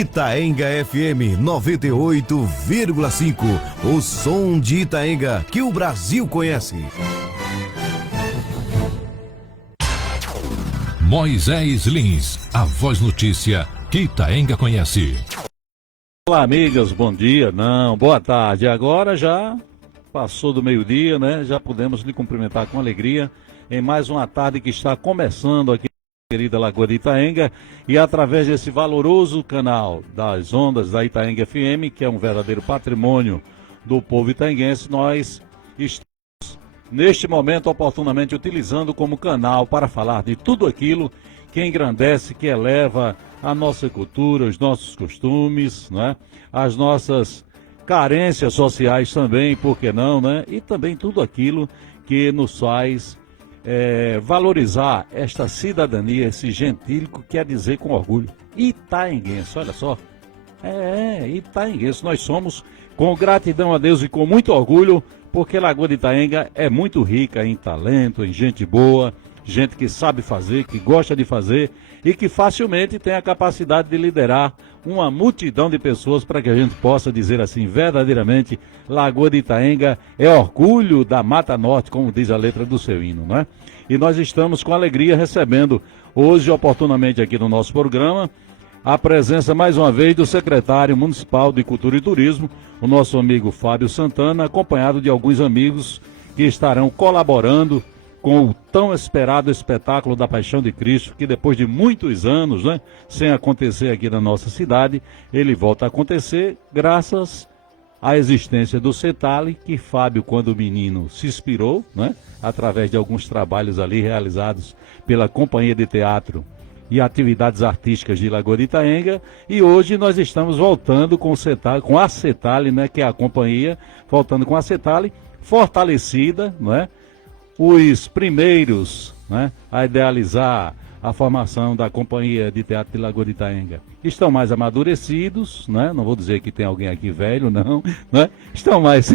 Itaenga FM 98,5. O som de Itaenga que o Brasil conhece. Moisés Lins, a Voz Notícia que Itaenga conhece. Olá, amigas, bom dia. Não, boa tarde. Agora já passou do meio-dia, né? Já podemos lhe cumprimentar com alegria em mais uma tarde que está começando aqui na querida Lagoa de Itaenga, e através desse valoroso canal das ondas da Itaenga FM, que é um verdadeiro patrimônio do povo itaenguense, nós estamos neste momento oportunamente utilizando como canal para falar de tudo aquilo que engrandece, que eleva a nossa cultura, os nossos costumes, né? As nossas carências sociais também, por que não, né? E também tudo aquilo que nos faz valorizar esta cidadania, esse gentílico, quer dizer com orgulho, itaenguense, olha só. Itaenguense, nós somos, com gratidão a Deus e com muito orgulho, porque Lagoa de Itaenga é muito rica em talento, em gente boa, gente que sabe fazer, que gosta de fazer e que facilmente tem a capacidade de liderar uma multidão de pessoas para que a gente possa dizer assim, verdadeiramente, Lagoa de Itaenga é orgulho da Mata Norte, como diz a letra do seu hino, não é? E nós estamos com alegria recebendo hoje, oportunamente aqui no nosso programa, a presença mais uma vez do secretário municipal de Cultura e Turismo, o nosso amigo Fábio Santana, acompanhado de alguns amigos que estarão colaborando com o tão esperado espetáculo da Paixão de Cristo, que depois de muitos anos, né, sem acontecer aqui na nossa cidade, ele volta a acontecer graças à existência do CETALI, que Fábio, quando menino, se inspirou, né, através de alguns trabalhos ali realizados pela Companhia de Teatro e Atividades Artísticas de Lagoa de Itaenga, e hoje nós estamos voltando com o CETALI, com a CETALI, né, que é a companhia, voltando com a CETALI, fortalecida, não é? Os primeiros, né, a idealizar a formação da Companhia de Teatro de Lagoa de Itaenga estão mais amadurecidos, né? Não vou dizer que tem alguém aqui velho, não, né? Estão mais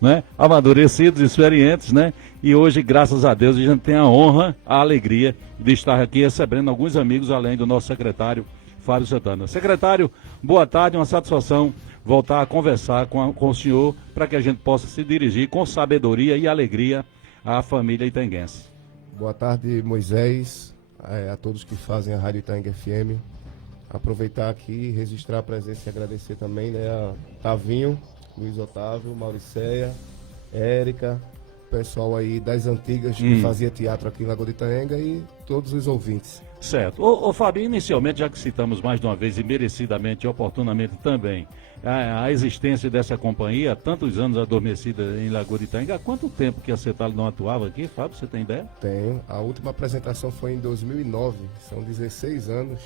né, amadurecidos, experientes, né? E hoje, graças a Deus, a gente tem a honra, a alegria de estar aqui recebendo alguns amigos, além do nosso secretário Fábio Santana. Secretário, boa tarde, uma satisfação voltar a conversar com o senhor para que a gente possa se dirigir com sabedoria e alegria à família itaenguense. Boa tarde, Moisés, a todos que fazem a Rádio Itaenga FM. Aproveitar aqui e registrar a presença e agradecer também, né, a Tavinho, Luiz Otávio, Mauricéia, Érica, pessoal aí das antigas que fazia teatro aqui em Lagoa de Itaenga e todos os ouvintes. Certo. Ô Fábio, inicialmente, já que citamos mais de uma vez e merecidamente e oportunamente também a existência dessa companhia, há tantos anos adormecida em Lagoa de Itaenga, há quanto tempo que a CETALI não atuava aqui, Fábio, você tem ideia? Tenho. A última apresentação foi em 2009, são 16 anos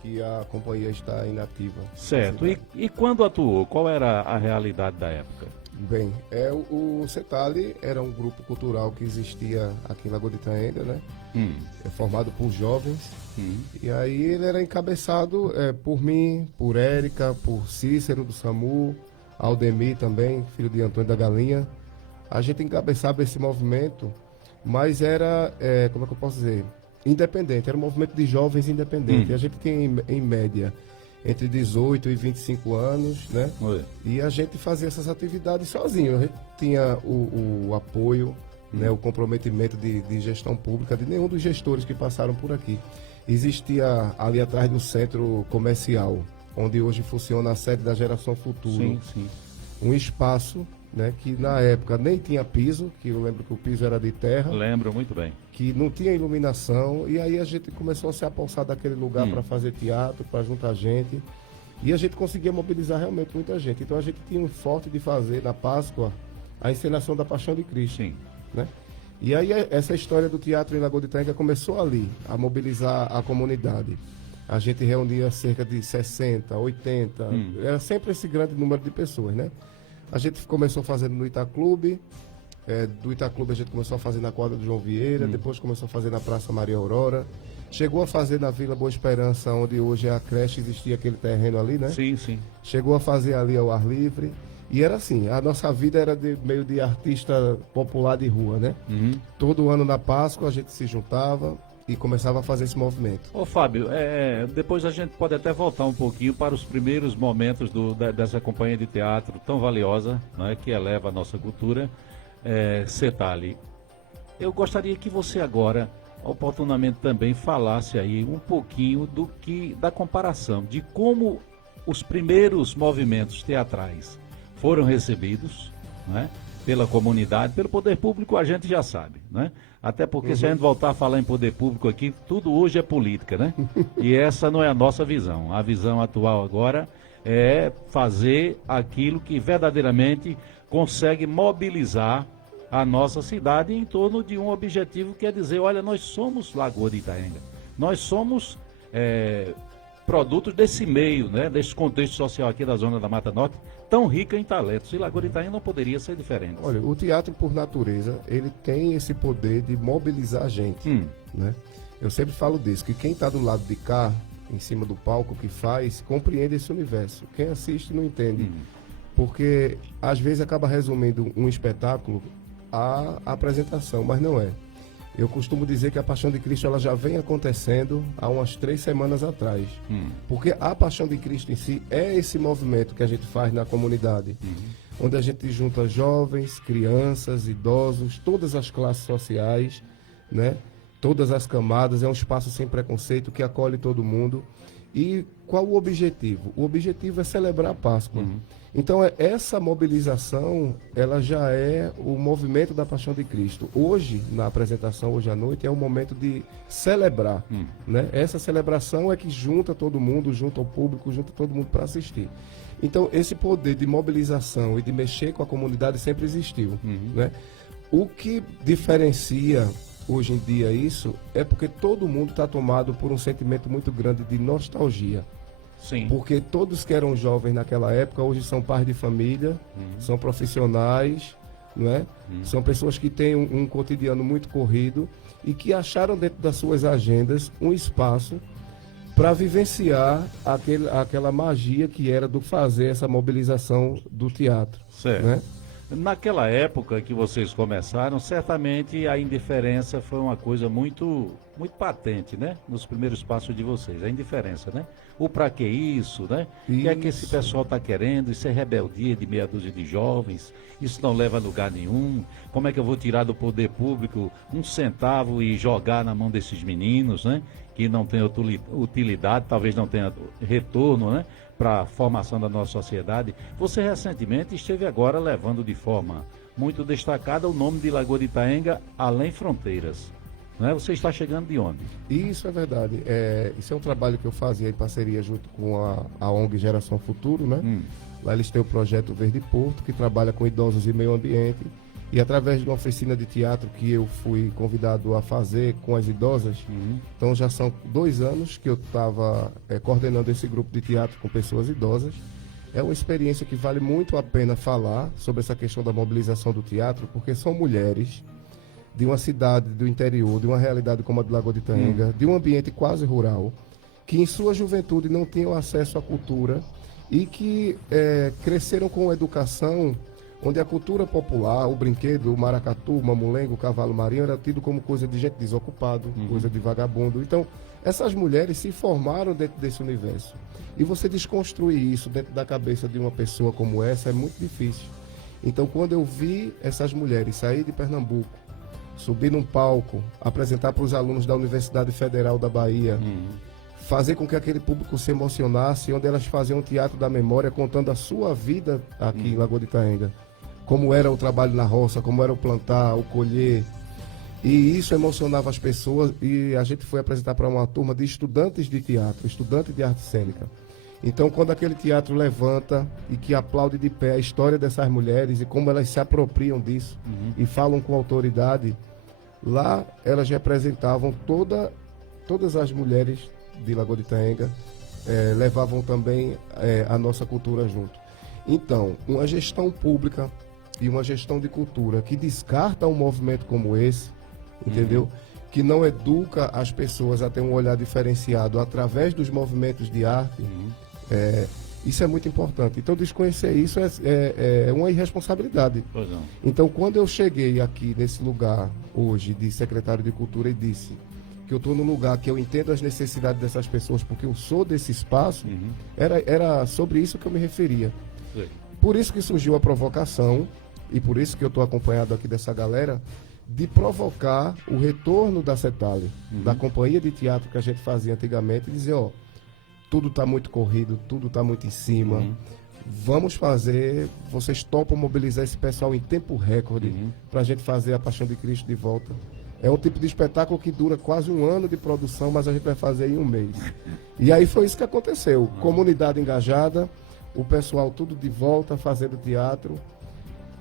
que a companhia está inativa. Certo. E quando atuou, qual era a realidade da época? Bem, o CETALI era um grupo cultural que existia aqui em Lagoa de Itaenga, né? É formado por jovens. E aí ele era encabeçado por mim, por Érica, por Cícero do SAMU, Aldemir também, filho de Antônio da Galinha. A gente encabeçava esse movimento, mas era, como é que eu posso dizer, independente, era um movimento de jovens independente. A gente tinha em média entre 18 e 25 anos, né? E a gente fazia essas atividades sozinho. A gente tinha o apoio, né, o comprometimento de gestão pública de nenhum dos gestores que passaram por aqui. Existia ali atrás do centro comercial, onde hoje funciona a sede da Geração Futuro, um espaço, né, que na época nem tinha piso, que eu lembro que o piso era de terra. Lembro muito bem. Que não tinha iluminação, e aí a gente começou a se apossar daquele lugar para fazer teatro, para juntar gente, e a gente conseguia mobilizar realmente muita gente. Então a gente tinha um forte de fazer na Páscoa a encenação da Paixão de Cristo. Né? E aí essa história do teatro em Lagoa de Itaenga começou ali, a mobilizar a comunidade. A gente reunia cerca de 60, 80, era sempre esse grande número de pessoas, né? A gente começou fazendo no Itaclube, do Itaclube a gente começou a fazer na quadra do João Vieira, depois começou a fazer na Praça Maria Aurora, chegou a fazer na Vila Boa Esperança, onde hoje é a creche, existia aquele terreno ali, né? Sim, sim. Chegou a fazer ali ao ar livre, e era assim, a nossa vida era meio de artista popular de rua, né? Todo ano na Páscoa a gente se juntava, e começava a fazer esse movimento. Ô Fábio, depois a gente pode até voltar um pouquinho para os primeiros momentos dessa companhia de teatro tão valiosa, né, que eleva a nossa cultura, Setali. Eu gostaria que você agora, oportunamente também, falasse aí um pouquinho da comparação, de como os primeiros movimentos teatrais foram recebidos, né, pela comunidade, pelo poder público, a gente já sabe, né? Até porque se a gente voltar a falar em poder público aqui, tudo hoje é política, né? E essa não é a nossa visão. A visão atual agora é fazer aquilo que verdadeiramente consegue mobilizar a nossa cidade em torno de um objetivo que é dizer, olha, nós somos Lagoa de Itaenga. Nós somos produtos desse meio, né? Desse contexto social aqui da Zona da Mata Norte, tão rica em talentos. E Lagoa de Itaenga não poderia ser diferente. Olha, o teatro, por natureza, ele tem esse poder de mobilizar a gente, né? Eu sempre falo disso, que quem está do lado de cá, em cima do palco, que faz, compreende esse universo. Quem assiste não entende. Porque, às vezes, acaba resumindo um espetáculo à apresentação, mas não é. Eu costumo dizer que a Paixão de Cristo ela já vem acontecendo há umas 3 semanas atrás. Porque a Paixão de Cristo em si é esse movimento que a gente faz na comunidade. Onde a gente junta jovens, crianças, idosos, todas as classes sociais, né? Todas as camadas. É um espaço sem preconceito que acolhe todo mundo. E qual o objetivo? O objetivo é celebrar a Páscoa. Então, essa mobilização, ela já é o movimento da Paixão de Cristo. Hoje, na apresentação, hoje à noite, é o momento de celebrar. Né? Essa celebração é que junta todo mundo, junta o público, junta todo mundo para assistir. Então, esse poder de mobilização e de mexer com a comunidade sempre existiu. Né? O que diferencia hoje em dia isso é porque todo mundo está tomado por um sentimento muito grande de nostalgia. Sim. Porque todos que eram jovens naquela época, hoje são pais de família, são profissionais, não é? São pessoas que têm um cotidiano muito corrido e que acharam dentro das suas agendas um espaço para vivenciar aquela magia que era do fazer essa mobilização do teatro. Certo. Né? Naquela época que vocês começaram, certamente a indiferença foi uma coisa muito, muito patente, né? Nos primeiros passos de vocês, a indiferença, né? O pra que isso, né? O que é que esse pessoal está querendo? Isso é rebeldia de meia dúzia de jovens, isso não leva a lugar nenhum. Como é que eu vou tirar do poder público 1 centavo e jogar na mão desses meninos, né? Que não tem utilidade, talvez não tenha retorno, né? Para a formação da nossa sociedade. Você recentemente esteve agora levando de forma muito destacada o nome de Lagoa de Itaenga além fronteiras. Né? Você está chegando de onde? Isso é verdade. Isso é um trabalho que eu fazia em parceria junto com a ONG Geração Futuro, né? Lá eles têm o projeto Verde Porto, que trabalha com idosos e meio ambiente. E através de uma oficina de teatro que eu fui convidado a fazer com as idosas, então já são 2 anos que eu estava coordenando esse grupo de teatro com pessoas idosas. É uma experiência que vale muito a pena falar sobre essa questão da mobilização do teatro, porque são mulheres de uma cidade do interior, de uma realidade como a do Lagoa de Itaenga, de um ambiente quase rural, que em sua juventude não tinham acesso à cultura e que cresceram com educação onde a cultura popular, o brinquedo, o maracatu, o mamulengo, o cavalo marinho era tido como coisa de gente desocupado, coisa de vagabundo. Então, essas mulheres se formaram dentro desse universo. E você desconstruir isso dentro da cabeça de uma pessoa como essa é muito difícil. Então, quando eu vi essas mulheres sair de Pernambuco, subir num palco, apresentar para os alunos da Universidade Federal da Bahia, fazer com que aquele público se emocionasse, onde elas faziam um teatro da memória, contando a sua vida aqui em Lagoa de Itaenga. Como era o trabalho na roça, como era o plantar, o colher. E isso emocionava as pessoas e a gente foi apresentar para uma turma de estudantes de teatro, estudantes de arte cênica. Então, quando aquele teatro levanta e que aplaude de pé a história dessas mulheres e como elas se apropriam disso e falam com autoridade, lá elas representavam todas as mulheres de Lagoa de Itaenga, levavam também a nossa cultura junto. Então, uma gestão pública e uma gestão de cultura que descarta um movimento como esse, entendeu? Que não educa as pessoas a ter um olhar diferenciado através dos movimentos de arte, isso é muito importante. Então, desconhecer isso é uma irresponsabilidade. Pois não. Então, quando eu cheguei aqui nesse lugar hoje de secretário de Cultura e disse que eu estou num lugar que eu entendo as necessidades dessas pessoas, porque eu sou desse espaço, era sobre isso que eu me referia. Sim. Por isso que surgiu a provocação, e por isso que eu estou acompanhado aqui dessa galera, de provocar o retorno da Setali, da companhia de teatro que a gente fazia antigamente, e dizer, ó, tudo está muito corrido, tudo está muito em cima, vamos fazer, vocês topam mobilizar esse pessoal em tempo recorde para a gente fazer a Paixão de Cristo de volta. É um tipo de espetáculo que dura quase um ano de produção, mas a gente vai fazer em um mês. E aí foi isso que aconteceu. Comunidade engajada, o pessoal tudo de volta fazendo teatro,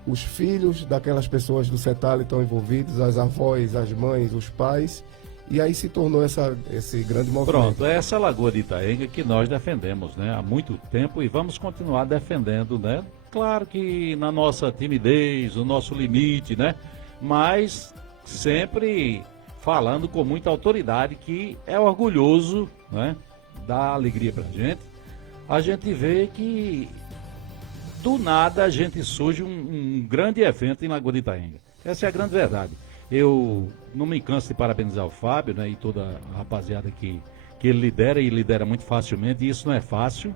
os filhos daquelas pessoas do Setali estão envolvidos, as avós, as mães, os pais, e aí se tornou esse grande movimento. Pronto, é essa Lagoa de Itaenga que nós defendemos, né, há muito tempo e vamos continuar defendendo, né? Claro que na nossa timidez, no nosso limite, né? Mas sempre falando com muita autoridade, que é orgulhoso, né? Dá alegria pra gente. A gente vê que do nada a gente surge um grande evento em Lagoa de Itaenga. Essa é a grande verdade. Eu não me canso de parabenizar o Fábio, né, e toda a rapaziada que ele lidera e lidera muito facilmente, e isso não é fácil,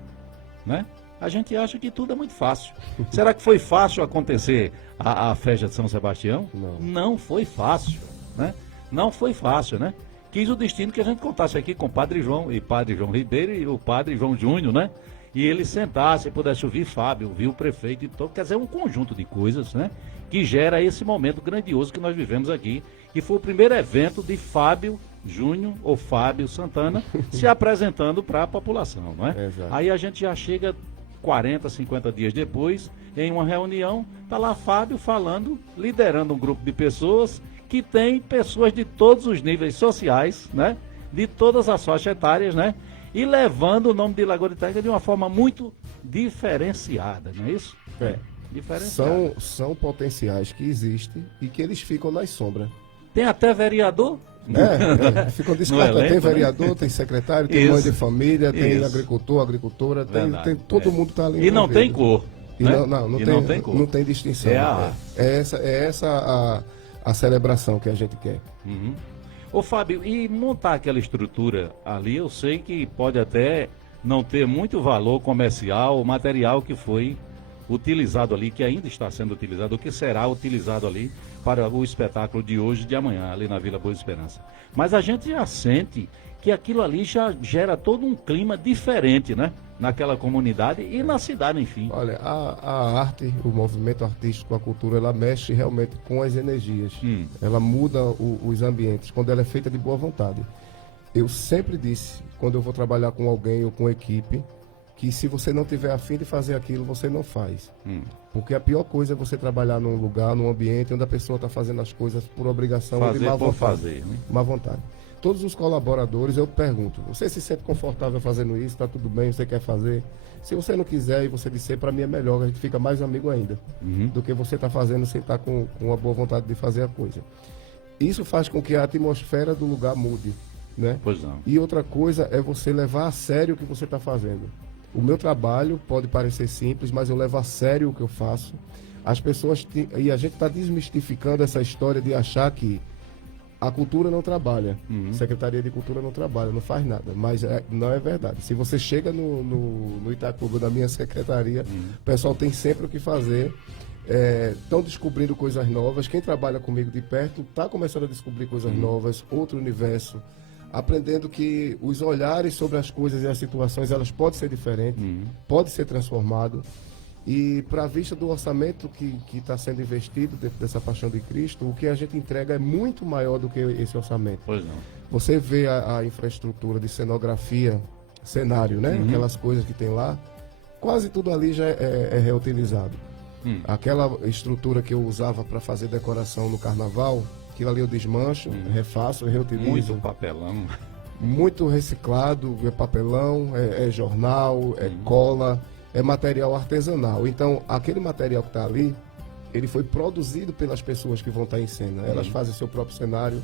né? A gente acha que tudo é muito fácil. Será que foi fácil acontecer a festa de São Sebastião? Não foi fácil, né? Não foi fácil, né? Quis o destino que a gente contasse aqui com o Padre João e Padre João Ribeiro e o Padre João Júnior, né? E ele sentasse, pudesse ouvir Fábio, ouvir o prefeito e todo, quer dizer, um conjunto de coisas, né? Que gera esse momento grandioso que nós vivemos aqui, que foi o primeiro evento de Fábio Júnior, ou Fábio Santana, se apresentando para a população, não é? Exato. Aí a gente já chega 40, 50 dias depois, em uma reunião, tá lá Fábio falando, liderando um grupo de pessoas, que tem pessoas de todos os níveis sociais, né? De todas as faixas etárias, né? E levando o nome de Lagoa de Itaenga de uma forma muito diferenciada, não é isso? É. Diferenciada. São potenciais que existem e que eles ficam nas sombras. Tem até vereador? Ficam descartados. elenco, Tem vereador, tem secretário, tem Isso. mãe de família, tem Isso. agricultor, agricultora, tem todo mundo está ali. E não tem envolvido. cor. E né? não tem cor. Não tem distinção. É essa a celebração que a gente quer. Uhum. Ô Fábio, e montar aquela estrutura ali, eu sei que pode até não ter muito valor comercial, o material que foi utilizado ali, que ainda está sendo utilizado, o que será utilizado ali para o espetáculo de hoje e de amanhã, ali na Vila Boa Esperança. Mas a gente já sente que aquilo ali já gera todo um clima diferente, né? Naquela comunidade e na cidade, enfim. Olha, a arte, o movimento artístico, a cultura, ela mexe realmente com as energias. Ela muda os ambientes, quando ela é feita de boa vontade. Eu sempre disse, quando eu vou trabalhar com alguém ou com equipe, que se você não tiver afim de fazer aquilo, você não faz. Porque a pior coisa é você trabalhar num lugar, num ambiente onde a pessoa está fazendo as coisas por obrigação ou de má vontade. Fazer, né? Má vontade. Todos os colaboradores, eu pergunto, você se sente confortável fazendo isso, está tudo bem, você quer fazer? Se você não quiser e você disser, para mim é melhor, a gente fica mais amigo ainda, do que você está fazendo sem estar com uma boa vontade de fazer a coisa. Isso faz com que a atmosfera do lugar mude, né? Pois não. E outra coisa é você levar a sério o que você está fazendo. O meu trabalho pode parecer simples, mas eu levo a sério o que eu faço. As pessoas, e a gente está desmistificando essa história de achar que a cultura não trabalha, Secretaria de Cultura não trabalha, não faz nada, mas não é verdade. Se você chega no Itaipuba, da minha secretaria, o pessoal tem sempre o que fazer, estão descobrindo coisas novas, quem trabalha comigo de perto está começando a descobrir coisas novas, outro universo, aprendendo que os olhares sobre as coisas e as situações, elas podem ser diferentes, pode ser transformado. E para a vista do orçamento que está sendo investido dentro dessa Paixão de Cristo, o que a gente entrega é muito maior do que esse orçamento. Pois não. Você vê a infraestrutura de cenografia, cenário, né? Aquelas coisas que tem lá, quase tudo ali já é reutilizado. Aquela estrutura que eu usava para fazer decoração no carnaval, aquilo ali eu desmancho, refaço, reutilizo. Muito papelão. Muito reciclado, é papelão, é jornal, é cola, é material artesanal. Então, aquele material que está ali, ele foi produzido pelas pessoas que vão estar em cena. Elas fazem seu próprio cenário,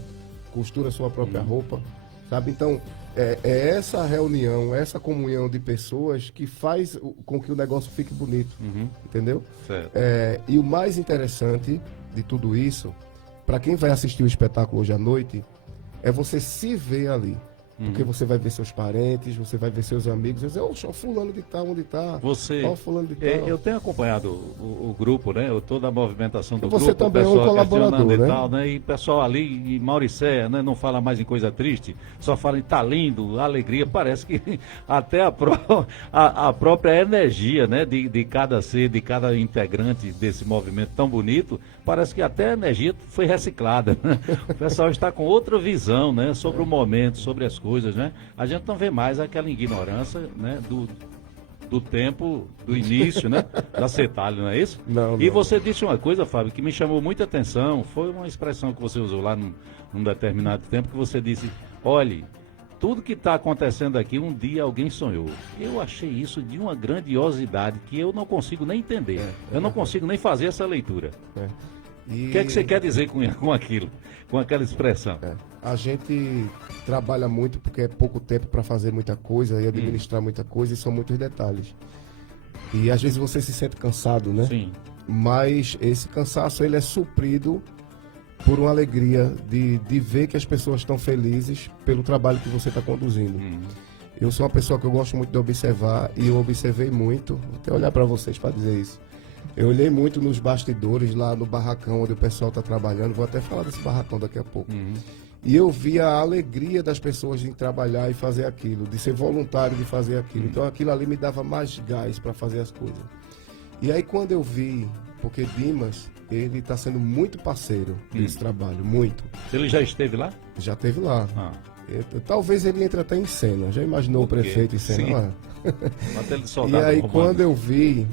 costuram sua própria roupa, sabe? Então, é essa reunião, essa comunhão de pessoas que faz com que o negócio fique bonito, entendeu? Certo. E o mais interessante de tudo isso, para quem vai assistir o espetáculo hoje à noite, é você se ver ali. Porque você vai ver seus parentes, você vai ver seus amigos, você vai dizer, ô, fulano de tal, onde tá? Ó, fulano de tal. Eu tenho acompanhado o grupo, né? Toda a movimentação do você grupo. Também é um colaborador, e né? tal, né? E o pessoal ali em Mauricéia, né? Não fala mais em coisa triste, só fala em tá lindo, alegria. Parece que até a própria energia, né? De cada ser, de cada integrante desse movimento tão bonito, parece que até a energia foi reciclada. Né? O pessoal está com outra visão, né? Sobre o momento, sobre as coisas, né? A gente não vê mais aquela ignorância, né? Do tempo, do início, né? Da CETAL, não é isso? Não. E você disse uma coisa, Fábio, que me chamou muita atenção, foi uma expressão que você usou lá num determinado tempo, que você disse, olhe, tudo que está acontecendo aqui, um dia alguém sonhou. Eu achei isso de uma grandiosidade que eu não consigo nem entender. Eu não consigo nem fazer essa leitura. O que é que você quer dizer com aquilo, com aquela expressão? A gente trabalha muito porque é pouco tempo para fazer muita coisa e administrar muita coisa e são muitos detalhes. E às vezes você se sente cansado, né? Sim. Mas esse cansaço ele é suprido por uma alegria de ver que as pessoas estão felizes pelo trabalho que você está conduzindo. Eu sou uma pessoa que eu gosto muito de observar e eu observei muito, vou até olhar para vocês para dizer isso. Eu olhei muito nos bastidores, lá no barracão onde o pessoal está trabalhando, vou até falar desse barracão daqui a pouco. E eu vi a alegria das pessoas em trabalhar e fazer aquilo, de ser voluntário de fazer aquilo. Então aquilo ali me dava mais gás para fazer as coisas. E aí quando eu vi, porque Dimas, ele está sendo muito parceiro desse trabalho, muito. Ele já esteve lá? Já esteve lá. Talvez ele entre até em cena, já imaginou o prefeito em cena lá? E aí quando eu vi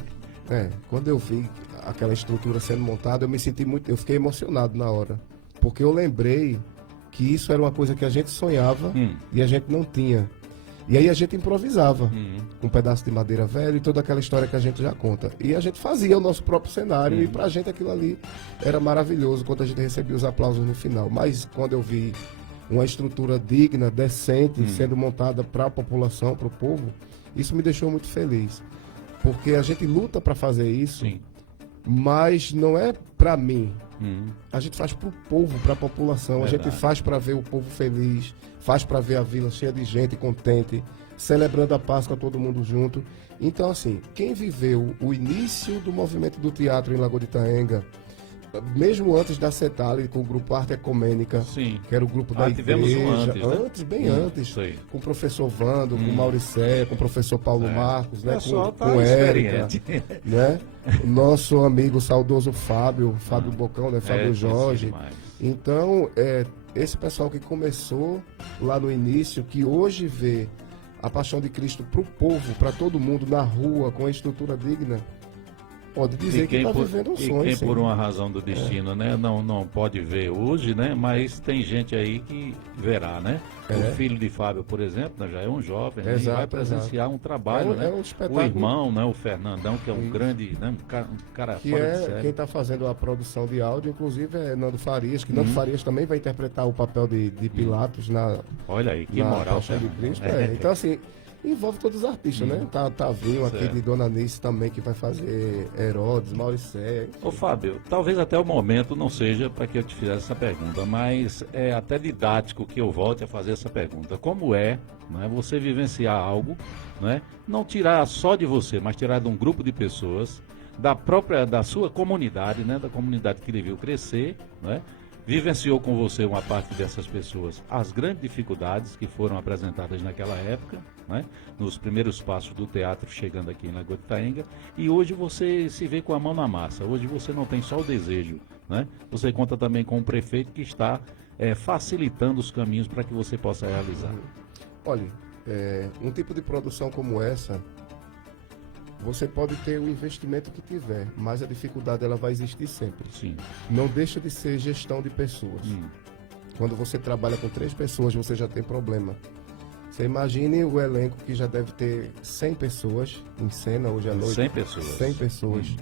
aquela estrutura sendo montada, eu fiquei emocionado na hora, porque eu lembrei que isso era uma coisa que a gente sonhava e a gente não tinha. E aí a gente improvisava com um pedaço de madeira velha e toda aquela história que a gente já conta. E a gente fazia o nosso próprio cenário e pra gente aquilo ali era maravilhoso quando a gente recebia os aplausos no final. Mas quando eu vi uma estrutura digna, decente, sendo montada para a população, para o povo, isso me deixou muito feliz. Porque a gente luta para fazer isso, mas não é para mim. A gente faz para o povo, para a população. A gente faz para ver o povo feliz, faz para ver a vila cheia de gente contente, celebrando a Páscoa todo mundo junto. Então, assim, quem viveu o início do movimento do teatro em Lagoa de Itaenga, mesmo antes da CETAL, com o grupo Arte Ecumênica, que era o grupo da tivemos igreja, um antes, né? bem antes, com o professor Vando, com o Mauricé, com o professor Paulo Marcos, né? com Érica, né? O nosso amigo saudoso Fábio Bocão, né? Fábio Jorge. Então, esse pessoal que começou lá no início, que hoje vê a paixão de Cristo para o povo, para todo mundo, na rua, com a estrutura digna, pode dizer que está vivendo um sonho. E quem por uma razão do destino, né, não pode ver hoje, né, mas tem gente aí que verá, né? O filho de Fábio, por exemplo, né, já é um jovem, né, e vai presenciar um trabalho, né? Um o irmão, né, o Fernandão, que é um grande, né, um cara que fora de série. Quem está fazendo a produção de áudio, inclusive, é Nando Farias, que Nando Farias também vai interpretar o papel de Pilatos na... Olha aí, que moral, Paixão de Cristo. Então, assim, envolve todos os artistas, né? Tavinho aqui de Dona Nice também, que vai fazer Herodes, Mauricé. Ô Fábio, talvez até o momento não seja para que eu te fizesse essa pergunta, mas é até didático que eu volte a fazer essa pergunta. Como é, né, você vivenciar algo, né, não tirar só de você, mas tirar de um grupo de pessoas, da sua comunidade, né, da comunidade que lhe viu crescer, né? Vivenciou com você, uma parte dessas pessoas, as grandes dificuldades que foram apresentadas naquela época, né? Nos primeiros passos do teatro chegando aqui em Lagoa de Itaenga, e hoje você se vê com a mão na massa. Hoje você não tem só o desejo, né? Você conta também com um prefeito que está facilitando os caminhos para que você possa realizar. Olha, um tipo de produção como essa, você pode ter o investimento que tiver, mas a dificuldade ela vai existir sempre. Sim. Não deixa de ser gestão de pessoas. Quando você trabalha com 3 pessoas, você já tem problema. Você imagine o elenco que já deve ter 100 pessoas em cena hoje à noite. 100 pessoas. 100 pessoas.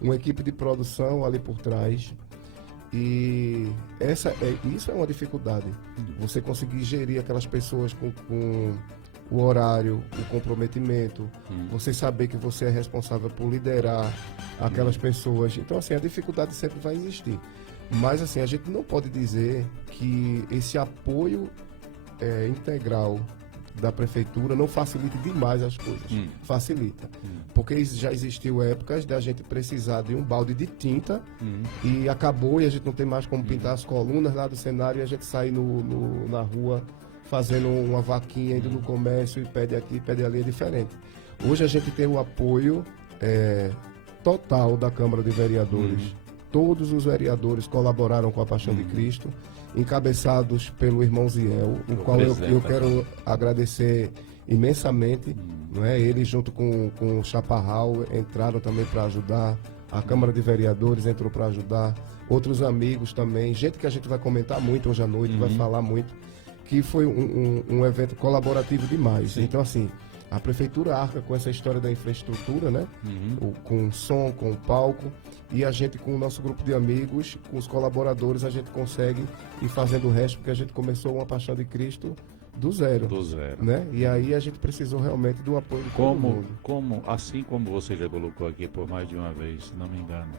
Uma equipe de produção ali por trás. E isso é uma dificuldade. Você conseguir gerir aquelas pessoas com o horário, o comprometimento, você saber que você é responsável por liderar aquelas pessoas. Então, assim, a dificuldade sempre vai existir. Mas assim, a gente não pode dizer que esse apoio integral da prefeitura não facilite demais as coisas. Facilita. Porque já existiu épocas da gente precisar de um balde de tinta e acabou e a gente não tem mais como pintar as colunas lá do cenário e a gente sai na rua fazendo uma vaquinha, indo no comércio e pede aqui, pede ali, é diferente. Hoje a gente tem o apoio total da Câmara de Vereadores. Todos os vereadores colaboraram com a Paixão de Cristo, encabeçados pelo irmão Ziel, o qual eu quero agradecer imensamente. Não é? Ele, junto com o Chaparral, entraram também para ajudar. A Câmara de Vereadores entrou para ajudar. Outros amigos também, gente que a gente vai comentar muito hoje à noite, vai falar muito, que foi um evento colaborativo demais. Então, assim, a prefeitura arca com essa história da infraestrutura, né? Com o som, com o palco, e a gente, com o nosso grupo de amigos, com os colaboradores, a gente consegue ir fazendo o resto, porque a gente começou uma Paixão de Cristo do zero. Né? E aí a gente precisou realmente do apoio de todo mundo. Assim como você já colocou aqui por mais de uma vez, se não me engano,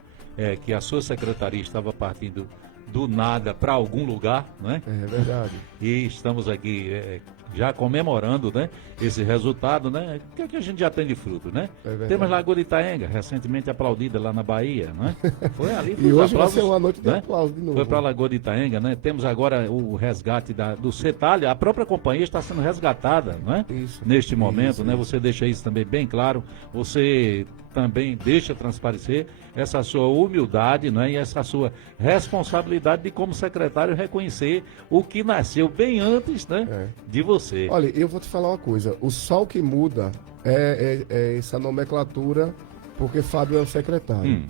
que a sua secretaria estava partindo do nada para algum lugar, né? É verdade. E estamos aqui já comemorando, né, esse resultado, né? Que a gente já tem de fruto, né? Temos Lagoa de Itaenga, recentemente aplaudida lá na Bahia, né? Foi ali. E hoje vai ser uma noite de aplauso de novo. Foi para a Lagoa de Itaenga, né? Temos agora o resgate do Cetalha, a própria companhia está sendo resgatada, né? Neste momento, né? Você deixa isso também bem claro. Você também deixa transparecer essa sua humildade, né, e essa sua responsabilidade de, como secretário, reconhecer o que nasceu bem antes, né, de você. Olha, eu vou te falar uma coisa, o só que muda é essa nomenclatura, porque Fábio é o secretário.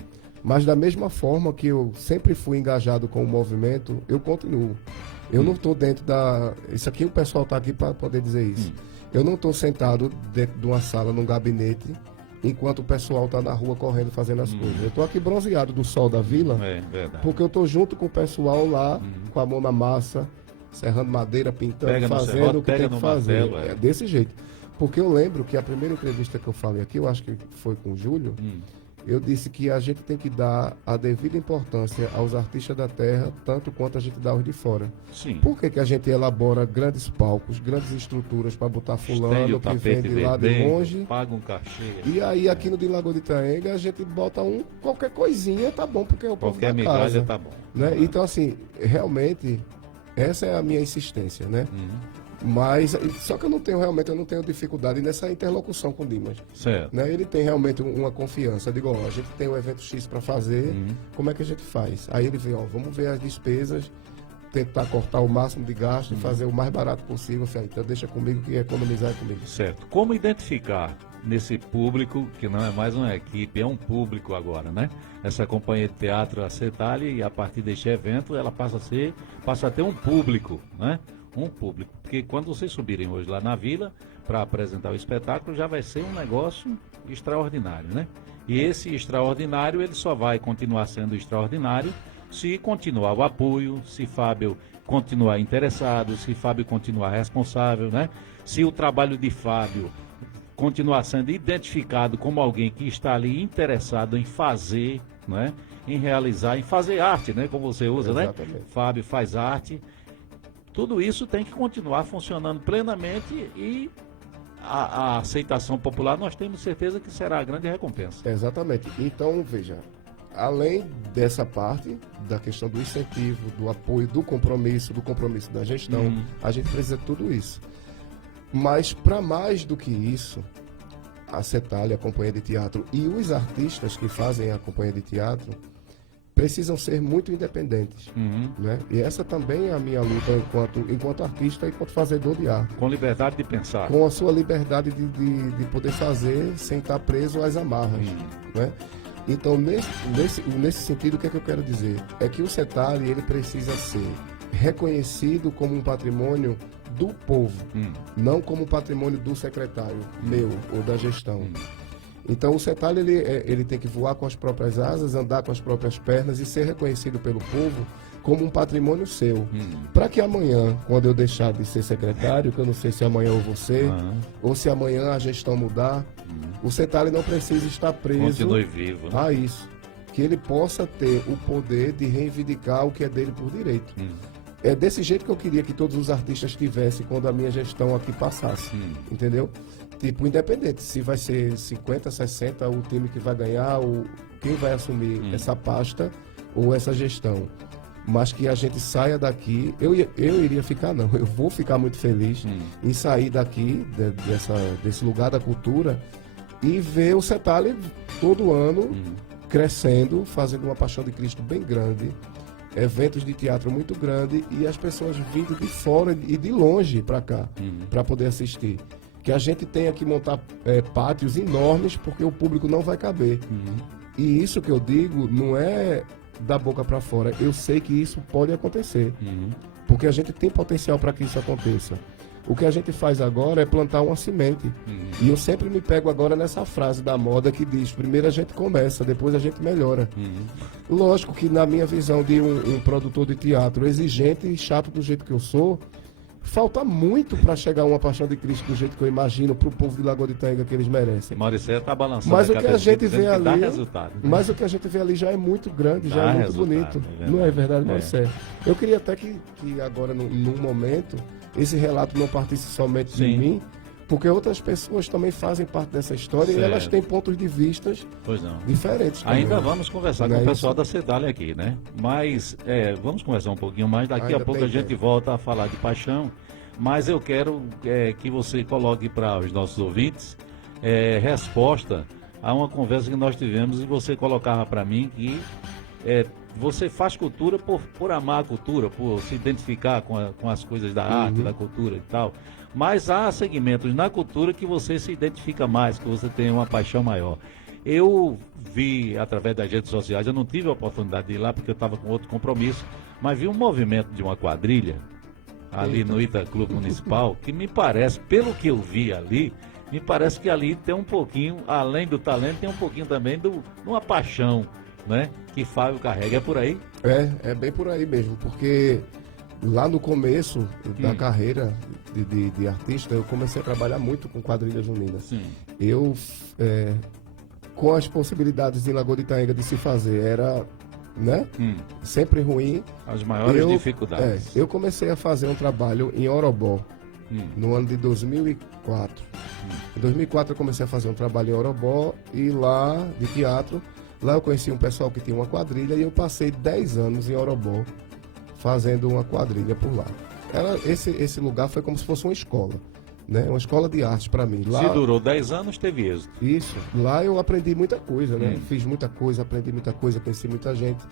Mas da mesma forma que eu sempre fui engajado com o movimento, eu continuo. Eu não estou dentro da... Isso aqui o pessoal está aqui para poder dizer isso. Eu não estou sentado dentro de uma sala, num gabinete, enquanto o pessoal está na rua correndo, fazendo as coisas. Eu estou aqui bronzeado do sol da vila, porque eu estou junto com o pessoal lá, com a mão na massa, serrando madeira, pintando, fazendo o que tem que fazer. É desse jeito. Porque eu lembro que a primeira entrevista que eu falei aqui, eu acho que foi com o Júlio, eu disse que a gente tem que dar a devida importância aos artistas da terra, tanto quanto a gente dá aos de fora. Sim. Por que a gente elabora grandes palcos, grandes estruturas para botar fulano que vem de lá de longe? Paga um cachê. E aí aqui no de Lagoa de Itaenga a gente bota qualquer coisinha, tá bom, porque é o povo da migalha casa. Tá bom. Né? Então assim, realmente, essa é a minha insistência, né? Mas, só que eu não tenho dificuldade nessa interlocução com o Dimas. Certo. Né? Ele tem realmente uma confiança. Eu digo, ó, a gente tem um evento X para fazer, como é que a gente faz? Aí ele vê, ó, vamos ver as despesas, tentar cortar o máximo de gasto, fazer o mais barato possível. Então deixa comigo, que economizar é comigo. Certo. Como identificar nesse público, que não é mais uma equipe, é um público agora, né? Essa companhia de teatro, a Cetalha, e a partir deste evento, ela passa a ter um público, né? Um público, porque quando vocês subirem hoje lá na vila para apresentar o espetáculo, já vai ser um negócio extraordinário, né? E esse extraordinário, ele só vai continuar sendo extraordinário se continuar o apoio, se Fábio continuar interessado, se Fábio continuar responsável, né? Se o trabalho de Fábio continuar sendo identificado como alguém que está ali interessado em fazer, né? Em realizar, em fazer arte, né? Como você usa, Exatamente. né? Fábio faz arte. Tudo isso tem que continuar funcionando plenamente e a aceitação popular, nós temos certeza que será a grande recompensa. Exatamente. Então, veja, além dessa parte, da questão do incentivo, do apoio, do compromisso da gestão, a gente precisa de tudo isso. Mas, para mais do que isso, a Cetalha, a companhia de teatro, e os artistas que fazem a companhia de teatro, precisam ser muito independentes, né? E essa também é a minha luta enquanto artista e enquanto fazedor de arte. Com liberdade de pensar. Com a sua liberdade de poder fazer sem estar preso às amarras, né? Então, nesse sentido, o que é que eu quero dizer? É que o Cetalha, ele precisa ser reconhecido como um patrimônio do povo, não como um patrimônio do secretário, meu, ou da gestão. Então o Cetalha, ele tem que voar com as próprias asas, andar com as próprias pernas e ser reconhecido pelo povo como um patrimônio seu. Para que amanhã, quando eu deixar de ser secretário, que eu não sei se amanhã eu vou ser, ou se amanhã a gestão mudar, o Cetalha não precisa estar preso Continue vivo, né? a isso. que ele possa ter o poder de reivindicar o que é dele por direito. É desse jeito que eu queria que todos os artistas tivessem quando a minha gestão aqui passasse, entendeu? Tipo, independente se vai ser 50, 60 o time que vai ganhar, ou quem vai assumir essa pasta ou essa gestão. Mas que a gente saia daqui, eu iria ficar, não, eu vou ficar muito feliz em sair daqui, desse lugar da cultura, e ver o Setali todo ano crescendo, fazendo uma Paixão de Cristo bem grande, eventos de teatro muito grande, e as pessoas vindo de fora e de longe para cá, para poder assistir. Que a gente tenha que montar pátios enormes, porque o público não vai caber. E isso que eu digo não é da boca para fora. Eu sei que isso pode acontecer, porque a gente tem potencial para que isso aconteça. O que a gente faz agora é plantar uma semente. E eu sempre me pego agora nessa frase da moda que diz: primeiro a gente começa, depois a gente melhora. Lógico que na minha visão de um produtor de teatro exigente e chato do jeito que eu sou, falta muito para chegar a uma Paixão de Cristo do jeito que eu imagino para o povo de Lagoa de Itaenga que eles merecem. Mauricéia está balançando. Mas o que a gente vê ali, resultado, né? mas o que a gente vê ali já é muito grande, já é muito bonito. Não é verdade, Mauricéia? Eu queria até que agora, num momento, esse relato não partisse somente de mim, porque outras pessoas também fazem parte dessa história e elas têm pontos de vistas diferentes também. Ainda vamos conversar com o pessoal da Cedália aqui, né? Mas vamos conversar um pouquinho mais. Daqui a pouco a gente volta a falar de paixão. Mas eu quero que você coloque para os nossos ouvintes resposta a uma conversa que nós tivemos e você colocava para mim que você faz cultura por amar a cultura, por se identificar com as coisas da arte, da cultura e tal. Mas há segmentos na cultura que você se identifica mais, que você tem uma paixão maior. Eu vi através das redes sociais, eu não tive a oportunidade de ir lá porque eu estava com outro compromisso, mas vi um movimento de uma quadrilha ali no Ita Clube Municipal, que me parece, pelo que eu vi ali, me parece que ali tem um pouquinho, além do talento, tem um pouquinho também de uma paixão, né? Que Fábio carrega. É por aí? É bem por aí mesmo, porque lá no começo da carreira de artista, eu comecei a trabalhar muito com quadrilha junina. Eu, com as possibilidades em Lagoa de Itaenga de se fazer, era, né, sempre ruim. As maiores dificuldades. Eu comecei a fazer um trabalho em Orobó, no ano de 2004. Em 2004 eu comecei a fazer um trabalho em Orobó, e lá, de teatro, lá eu conheci um pessoal que tinha uma quadrilha, e eu passei 10 anos em Orobó, fazendo uma quadrilha por lá. Esse lugar foi como se fosse uma escola, né? Uma escola de arte para mim. Lá, se durou 10 anos, teve êxito. Isso. Lá eu aprendi muita coisa, né? Fiz muita coisa, aprendi muita coisa, conheci muita gente.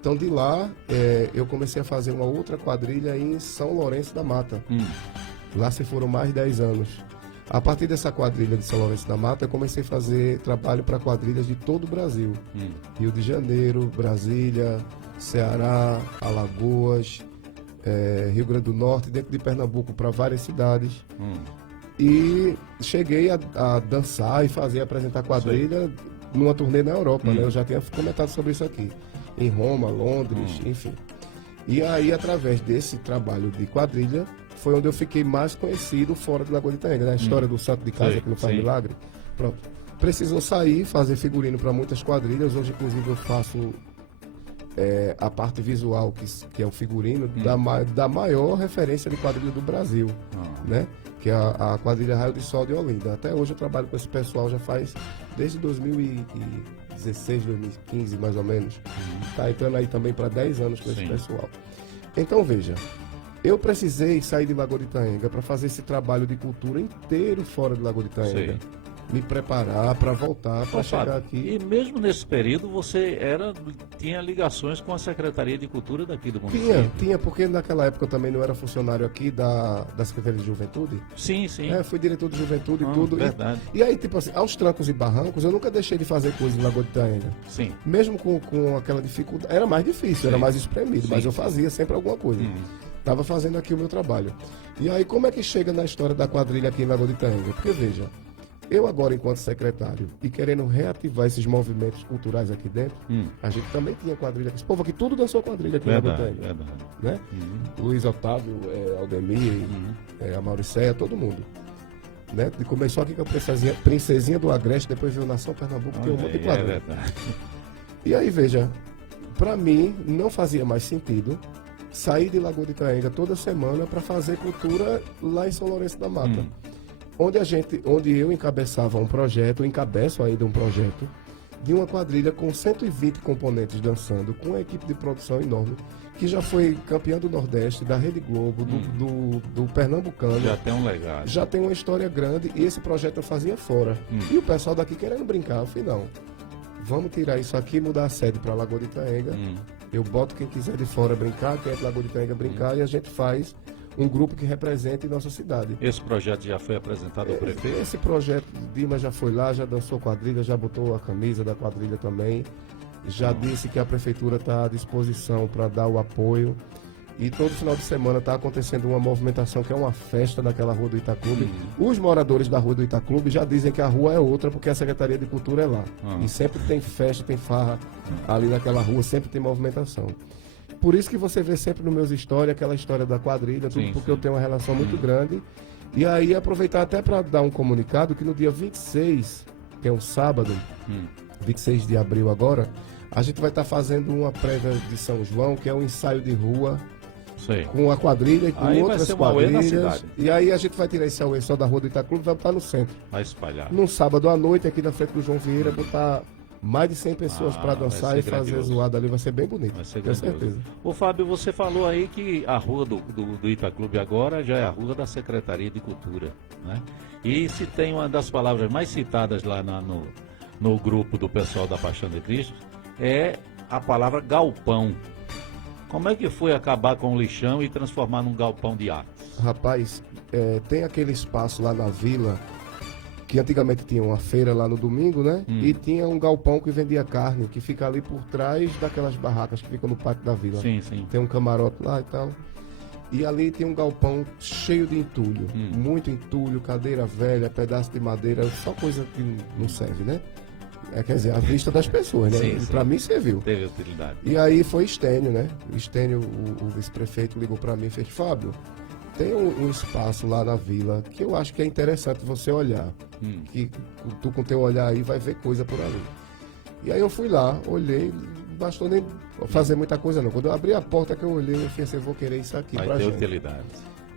Então de lá eu comecei a fazer uma outra quadrilha em São Lourenço da Mata. Lá se foram mais de 10 anos. A partir dessa quadrilha de São Lourenço da Mata, eu comecei a fazer trabalho para quadrilhas de todo o Brasil. Rio de Janeiro, Brasília, Ceará, Alagoas, Rio Grande do Norte, dentro de Pernambuco, para várias cidades. E cheguei a dançar e apresentar quadrilha numa turnê na Europa, né? Eu já tinha comentado sobre isso aqui. Em Roma, Londres, enfim. E aí, através desse trabalho de quadrilha, foi onde eu fiquei mais conhecido fora de Lagoa de Itaenga, né? A história do santo de casa que não faz milagre. Pronto. Precisou sair, fazer figurino para muitas quadrilhas. Hoje, inclusive, eu faço a parte visual, que é o figurino, da maior referência de quadrilha do Brasil, né? Que é a quadrilha Raio de Sol de Olinda. Até hoje eu trabalho com esse pessoal, já faz desde 2016, 2015, mais ou menos. Tá entrando aí também para 10 anos com esse pessoal. Então, veja, eu precisei sair de Lagoa de Itaenga para fazer esse trabalho de cultura inteiro fora de Lagoa de Itaenga. Me preparar para voltar, para chegar aqui. E mesmo nesse período você tinha ligações com a Secretaria de Cultura daqui do município? Tinha, porque naquela época eu também não era funcionário aqui da Secretaria de Juventude. Sim. Fui diretor de Juventude e tudo. Verdade. E aí, tipo assim, aos trancos e barrancos, eu nunca deixei de fazer coisa em Lagoa de Itaenga. Sim. Mesmo com aquela dificuldade, era mais difícil, era mais espremido, mas eu fazia sempre alguma coisa. Estava fazendo aqui o meu trabalho. E aí, como é que chega na história da quadrilha aqui em Lagoa de Itaenga? Porque, veja, eu agora, enquanto secretário, e querendo reativar esses movimentos culturais aqui dentro, a gente também tinha quadrilha aqui. Esse povo aqui tudo dançou quadrilha aqui em Lagoa de Itaenga. Né? Luiz Otávio, Aldemir, a Mauricéia, todo mundo. Né? Começou aqui com a Princesinha do Agreste, depois veio Nação Pernambuco, tem um monte de quadrilha. E aí, veja, para mim não fazia mais sentido sair de Lagoa de Itaenga toda semana para fazer cultura lá em São Lourenço da Mata. Onde eu encabeçava um projeto, encabeço ainda um projeto, de uma quadrilha com 120 componentes dançando, com uma equipe de produção enorme, que já foi campeã do Nordeste, da Rede Globo, do Pernambucano. Já tem um legado. Já tem uma história grande e esse projeto eu fazia fora. E o pessoal daqui querendo brincar, eu falei, não, vamos tirar isso aqui e mudar a sede para Lagoa de Itaenga. Eu boto quem quiser de fora brincar, quem é de Lagoa de Itaenga brincar, e a gente faz um grupo que represente nossa cidade. Esse projeto já foi apresentado ao prefeito? Esse projeto, Dima já foi lá, já dançou quadrilha, já botou a camisa da quadrilha também, já disse que a prefeitura está à disposição para dar o apoio. E todo final de semana está acontecendo uma movimentação que é uma festa naquela rua do Itaclube. Os moradores da rua do Itaclube já dizem que a rua é outra porque a Secretaria de Cultura é lá. E sempre tem festa, tem farra ali naquela rua, sempre tem movimentação. Por isso que você vê sempre nos meus stories aquela história da quadrilha, tudo porque eu tenho uma relação muito grande. E aí aproveitar até para dar um comunicado que no dia 26, que é um sábado, 26 de abril agora, a gente vai estar fazendo uma prévia de São João, que é um ensaio de rua, com a quadrilha e com aí outras vai ser uma na quadrilhas. cidade. E aí a gente vai tirar esse auê só da rua do Itaclube e vai botar no centro. Vai espalhar. Num sábado à noite, aqui na frente do João Vieira, botar mais de 100 pessoas para dançar e fazer grandioso. zoada ali. Vai ser bem bonito, Vai ser tenho grandioso. certeza. Ô Fábio, você falou aí que a rua do Itaclube agora já é a rua da Secretaria de Cultura, né? E se tem uma das palavras mais citadas lá no grupo do pessoal da Paixão de Cristo, é a palavra galpão. Como é que foi acabar com o lixão e transformar num galpão de artes? Rapaz, tem aquele espaço lá na vila, que antigamente tinha uma feira lá no domingo, né? E tinha um galpão que vendia carne, que fica ali por trás daquelas barracas que ficam no pátio da vila. Sim, sim. Tem um camarote lá e tal. E ali tem um galpão cheio de entulho. Muito entulho, cadeira velha, pedaço de madeira, só coisa que não serve, né? Quer dizer, à vista das pessoas, né? Sim, sim. Pra mim serviu. Teve utilidade. E aí foi Estênio, né? Estênio, o vice-prefeito, ligou pra mim e fez, Fábio, tem um espaço lá na vila que eu acho que é interessante você olhar. Que tu com teu olhar aí vai ver coisa por ali. E aí eu fui lá, olhei, não bastou nem fazer muita coisa não. Quando eu abri a porta que eu olhei, eu pensei, eu vou querer isso aqui Vai pra ter gente. utilidade.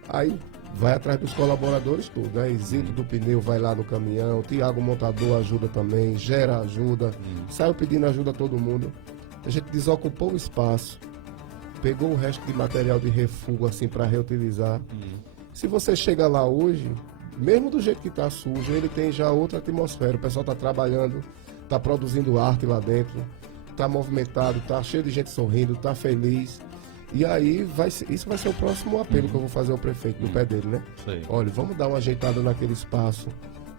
Aí vai atrás dos colaboradores tudo, né? Zito do pneu vai lá no caminhão, Tiago Montador ajuda também, Gera ajuda, saiu pedindo ajuda a todo mundo. A gente desocupou o espaço, pegou o resto de material de refúgio assim para reutilizar. Se você chega lá hoje, mesmo do jeito que está sujo, ele tem já outra atmosfera. O pessoal está trabalhando, está produzindo arte lá dentro, está movimentado, está cheio de gente sorrindo, está feliz. E aí isso vai ser o próximo apelo que eu vou fazer ao prefeito no pé dele, né? Sei. Olha, vamos dar uma ajeitada naquele espaço,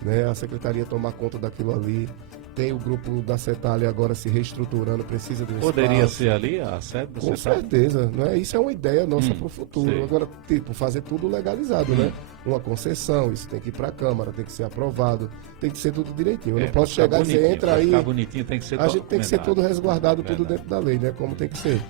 né? A secretaria tomar conta daquilo ali. Tem o grupo da Cetali agora se reestruturando, precisa de um Poderia espaço. ser ali a sede do Com Cetali? certeza, né? Isso é uma ideia nossa para o futuro. sei. Agora, tipo, fazer tudo legalizado, né? Uma concessão, isso tem que ir para a Câmara, tem que ser aprovado, tem que ser tudo direitinho. Eu não posso pra ficar chegar e você bonitinho, entra pra aí. ficar bonitinho, tem que ser A gente tem que ser documentado. tudo resguardado, tudo Verdade. dentro da lei, né? Como tem que ser.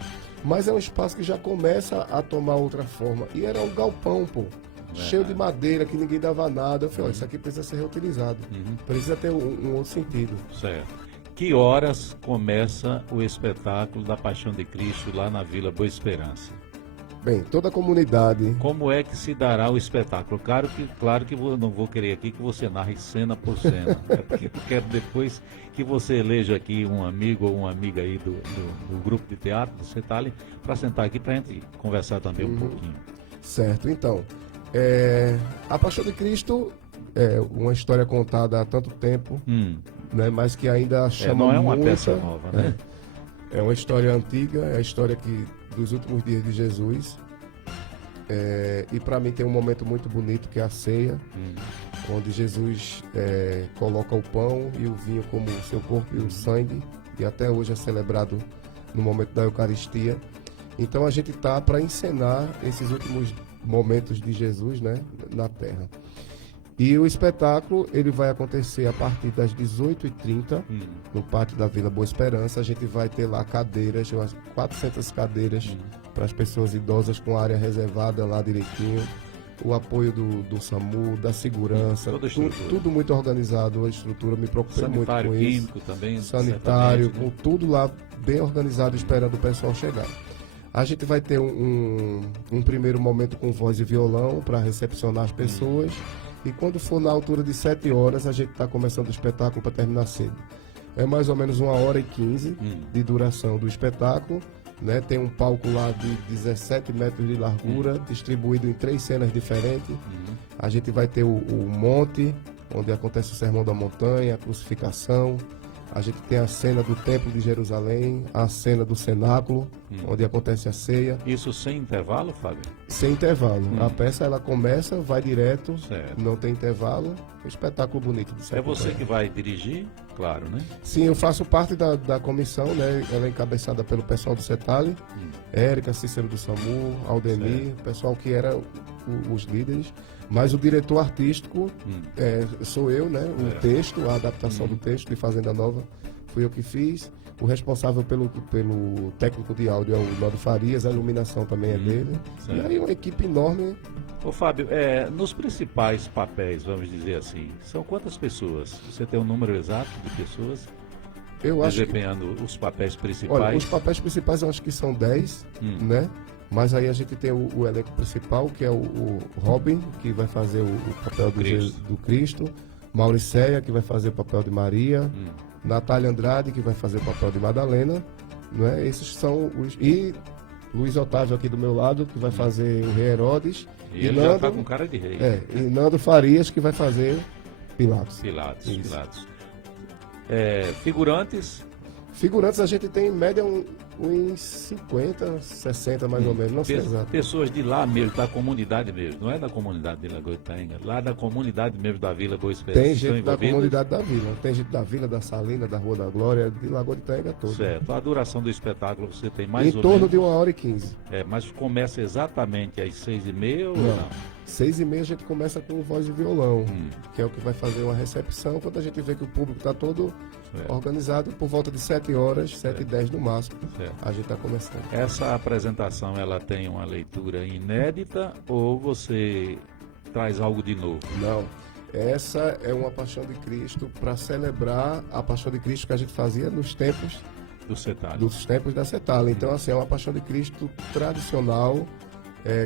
Mas é um espaço que já começa a tomar outra forma. E era um galpão, pô. Cheio de madeira, que ninguém dava nada. Eu falei, ó, isso aqui precisa ser reutilizado. Precisa ter um outro sentido. Certo. Que horas começa o espetáculo da Paixão de Cristo lá na Vila Boa Esperança? Bem, toda a comunidade. Como é que se dará o espetáculo? Claro que eu não vou querer aqui que você narre cena por cena. É porque eu quero depois que você eleja aqui um amigo ou uma amiga aí do grupo de teatro, do Cetali, para sentar aqui para a gente conversar também um pouquinho. Certo, então. A Paixão de Cristo é uma história contada há tanto tempo, né, mas que ainda chama não é uma muita, peça nova, né? É uma história antiga, é a história dos últimos dias de Jesus. E para mim tem um momento muito bonito que é a ceia, onde Jesus coloca o pão e o vinho como o seu corpo e o sangue, e até hoje é celebrado no momento da Eucaristia. Então a gente está para encenar esses últimos momentos de Jesus, né, na Terra. E o espetáculo ele vai acontecer a partir das 18h30 no pátio da Vila Boa Esperança. A gente vai ter lá cadeiras, umas 400 cadeiras para as pessoas idosas com área reservada lá direitinho. O apoio do SAMU, da segurança, Toda a estrutura. tudo muito organizado, a estrutura, me preocupei muito Sanitário com isso. químico também. Sanitário, certamente, com tudo lá bem organizado esperando o pessoal chegar. A gente vai ter um primeiro momento com voz e violão para recepcionar as pessoas. E quando for na altura de 7 horas, a gente está começando o espetáculo para terminar cedo. É mais ou menos 1h15 de duração do espetáculo. Né? Tem um palco lá de 17 metros de largura, distribuído em 3 cenas diferentes. A gente vai ter o monte, onde acontece o Sermão da Montanha, a crucificação. A gente tem a cena do Templo de Jerusalém, a cena do cenáculo, onde acontece a ceia. Isso sem intervalo, Fábio? Sem intervalo. A peça ela começa, vai direto, Certo. não tem intervalo. Um espetáculo bonito de É você que vai dirigir, claro, né? Sim, eu faço parte da comissão, né? Ela é encabeçada pelo pessoal do CETALI, Érica, Cícero do SAMU, Aldemir, pessoal que era os líderes. Mas o diretor artístico sou eu, né? O texto, a adaptação do texto de Fazenda Nova, fui eu que fiz. O responsável pelo técnico de áudio é o Nando Farias, a iluminação também é dele. Certo. E aí uma equipe enorme. Ô Fábio, nos principais papéis, vamos dizer assim, são quantas pessoas? Você tem um número exato de pessoas Eu acho que, desempenhando os papéis principais? olha, os papéis principais eu acho que são 10, né? Mas aí a gente tem o elenco principal, que é o Robin, que vai fazer o papel do Cristo. Mauricéia, que vai fazer o papel de Maria. Natália Andrade, que vai fazer o papel de Madalena. Né? Esses são os... E Luiz Otávio aqui do meu lado, que vai fazer o Rei Herodes. E ele já tá com cara de rei. E Nando Farias, que vai fazer Pilatos. Pilatos. Figurantes? Figurantes a gente tem em média uns 50, 60 mais ou menos, não sei exato. Pessoas de lá mesmo, da comunidade mesmo, não é da comunidade de Lagoa de Itaenga, lá da comunidade mesmo da Vila Boa Esperança. Tem gente da comunidade da Vila, tem gente da Vila, da Salina, da Rua da Glória, de Lagoa de Itaenga toda. Certo, a duração do espetáculo você tem mais ou menos... Em torno de 1h15. Mas começa exatamente às 6h30 ou não? 6h30 a gente começa com voz e violão, que é o que vai fazer uma recepção, quando a gente vê que o público está todo organizado, por volta de 7 horas, 7h10 no máximo, a gente está começando. Essa apresentação, ela tem uma leitura inédita ou você traz algo de novo? Não, essa é uma Paixão de Cristo para celebrar a Paixão de Cristo que a gente fazia nos tempos dos tempos da CETALI. Então, assim, é uma Paixão de Cristo tradicional,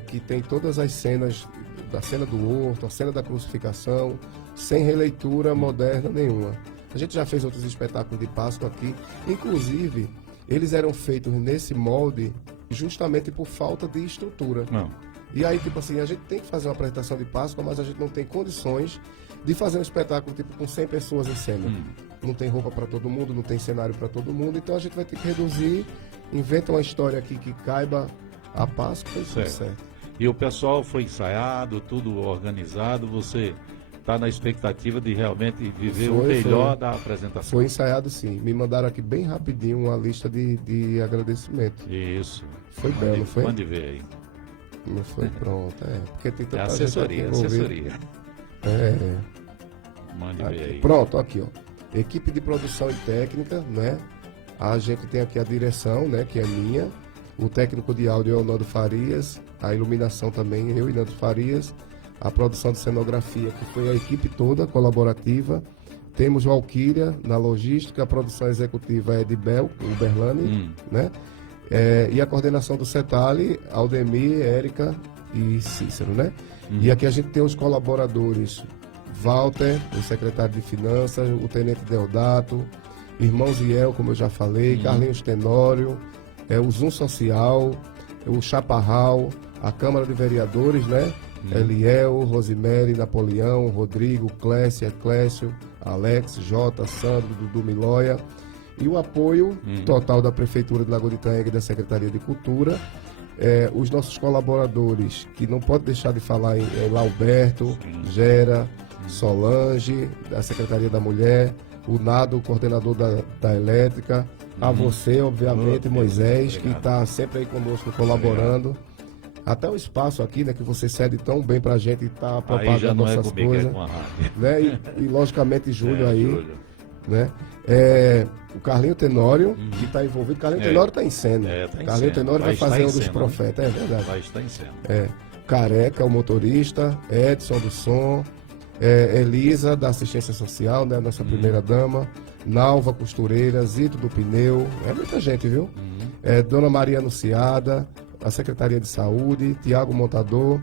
que tem todas as cenas, da cena do horto, a cena da crucificação, sem releitura moderna nenhuma. A gente já fez outros espetáculos de Páscoa aqui, inclusive, eles eram feitos nesse molde justamente por falta de estrutura. Não. E aí, tipo assim, a gente tem que fazer uma apresentação de Páscoa, mas a gente não tem condições de fazer um espetáculo tipo com 100 pessoas em cena. Não tem roupa para todo mundo, não tem cenário para todo mundo, então a gente vai ter que reduzir, inventa uma história aqui que caiba a Páscoa e tudo certo. E o pessoal foi ensaiado, tudo organizado, você está na expectativa de realmente viver o melhor da apresentação? Foi ensaiado sim, me mandaram aqui bem rapidinho uma lista de agradecimento. Isso. Foi belo, não foi? Mande ver aí. Não foi pronto, porque tem tanta assessoria. Mande aqui, ver aí. Pronto, aqui ó, equipe de produção e técnica, né? A gente tem aqui a direção, né, que é minha. O técnico de áudio é o Nando Farias, a iluminação também, eu e Nando Farias, a produção de cenografia, que foi a equipe toda colaborativa. Temos Valquíria na logística, a produção executiva é de Uberlane, né? E a coordenação do CETALI, Aldemir, Érica e Cícero, né? E aqui a gente tem os colaboradores, Walter, o secretário de Finanças, o tenente Deodato, irmão Ziel, como eu já falei, Carlinhos Tenório, o Zoom Social, o Chaparral, a Câmara de Vereadores, né? Eliel, Rosemary, Napoleão, Rodrigo, Clécia, Clécio, Alex, Jota, Sandro, Dudu Milóia. E o apoio total da Prefeitura de Lagoa de Itaenga e da Secretaria de Cultura. Os nossos colaboradores, que não pode deixar de falar em Lauberto, Gera, Solange, da Secretaria da Mulher, o Nado, o coordenador da Elétrica, a você, obviamente, Moisés, que está sempre aí conosco colaborando. Até o espaço aqui, né, que você cede tão bem pra gente e tá propagando nossas coisas. Né? E logicamente Júlio aí. Júlio. Né? O Carlinho Tenório, que está envolvido. Carlinho Tenório está em cena. Carlinho Tenório vai fazer um dos profetas, é verdade. Vai estar em cena. Careca, o motorista, Edson do som, Elisa, da assistência social, né? Nossa primeira dama. Nalva Costureira, Zito do Pneu. É muita gente, viu? Dona Maria Anunciada, a Secretaria de Saúde, Tiago Montador.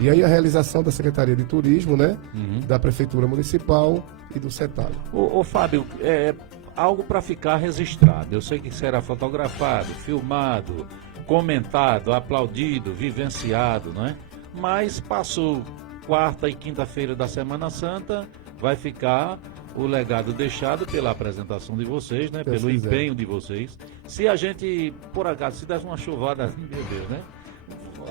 E aí a realização da Secretaria de Turismo, né? Da Prefeitura Municipal e do CETAL. Ô Fábio, algo para ficar registrado. Eu sei que será fotografado, filmado, comentado, aplaudido, vivenciado, né? Mas passou quarta e quinta-feira da Semana Santa, vai ficar o legado deixado pela apresentação de vocês, né? Pelo empenho de vocês. Se a gente, por acaso, se desse uma chuvada, meu Deus, né?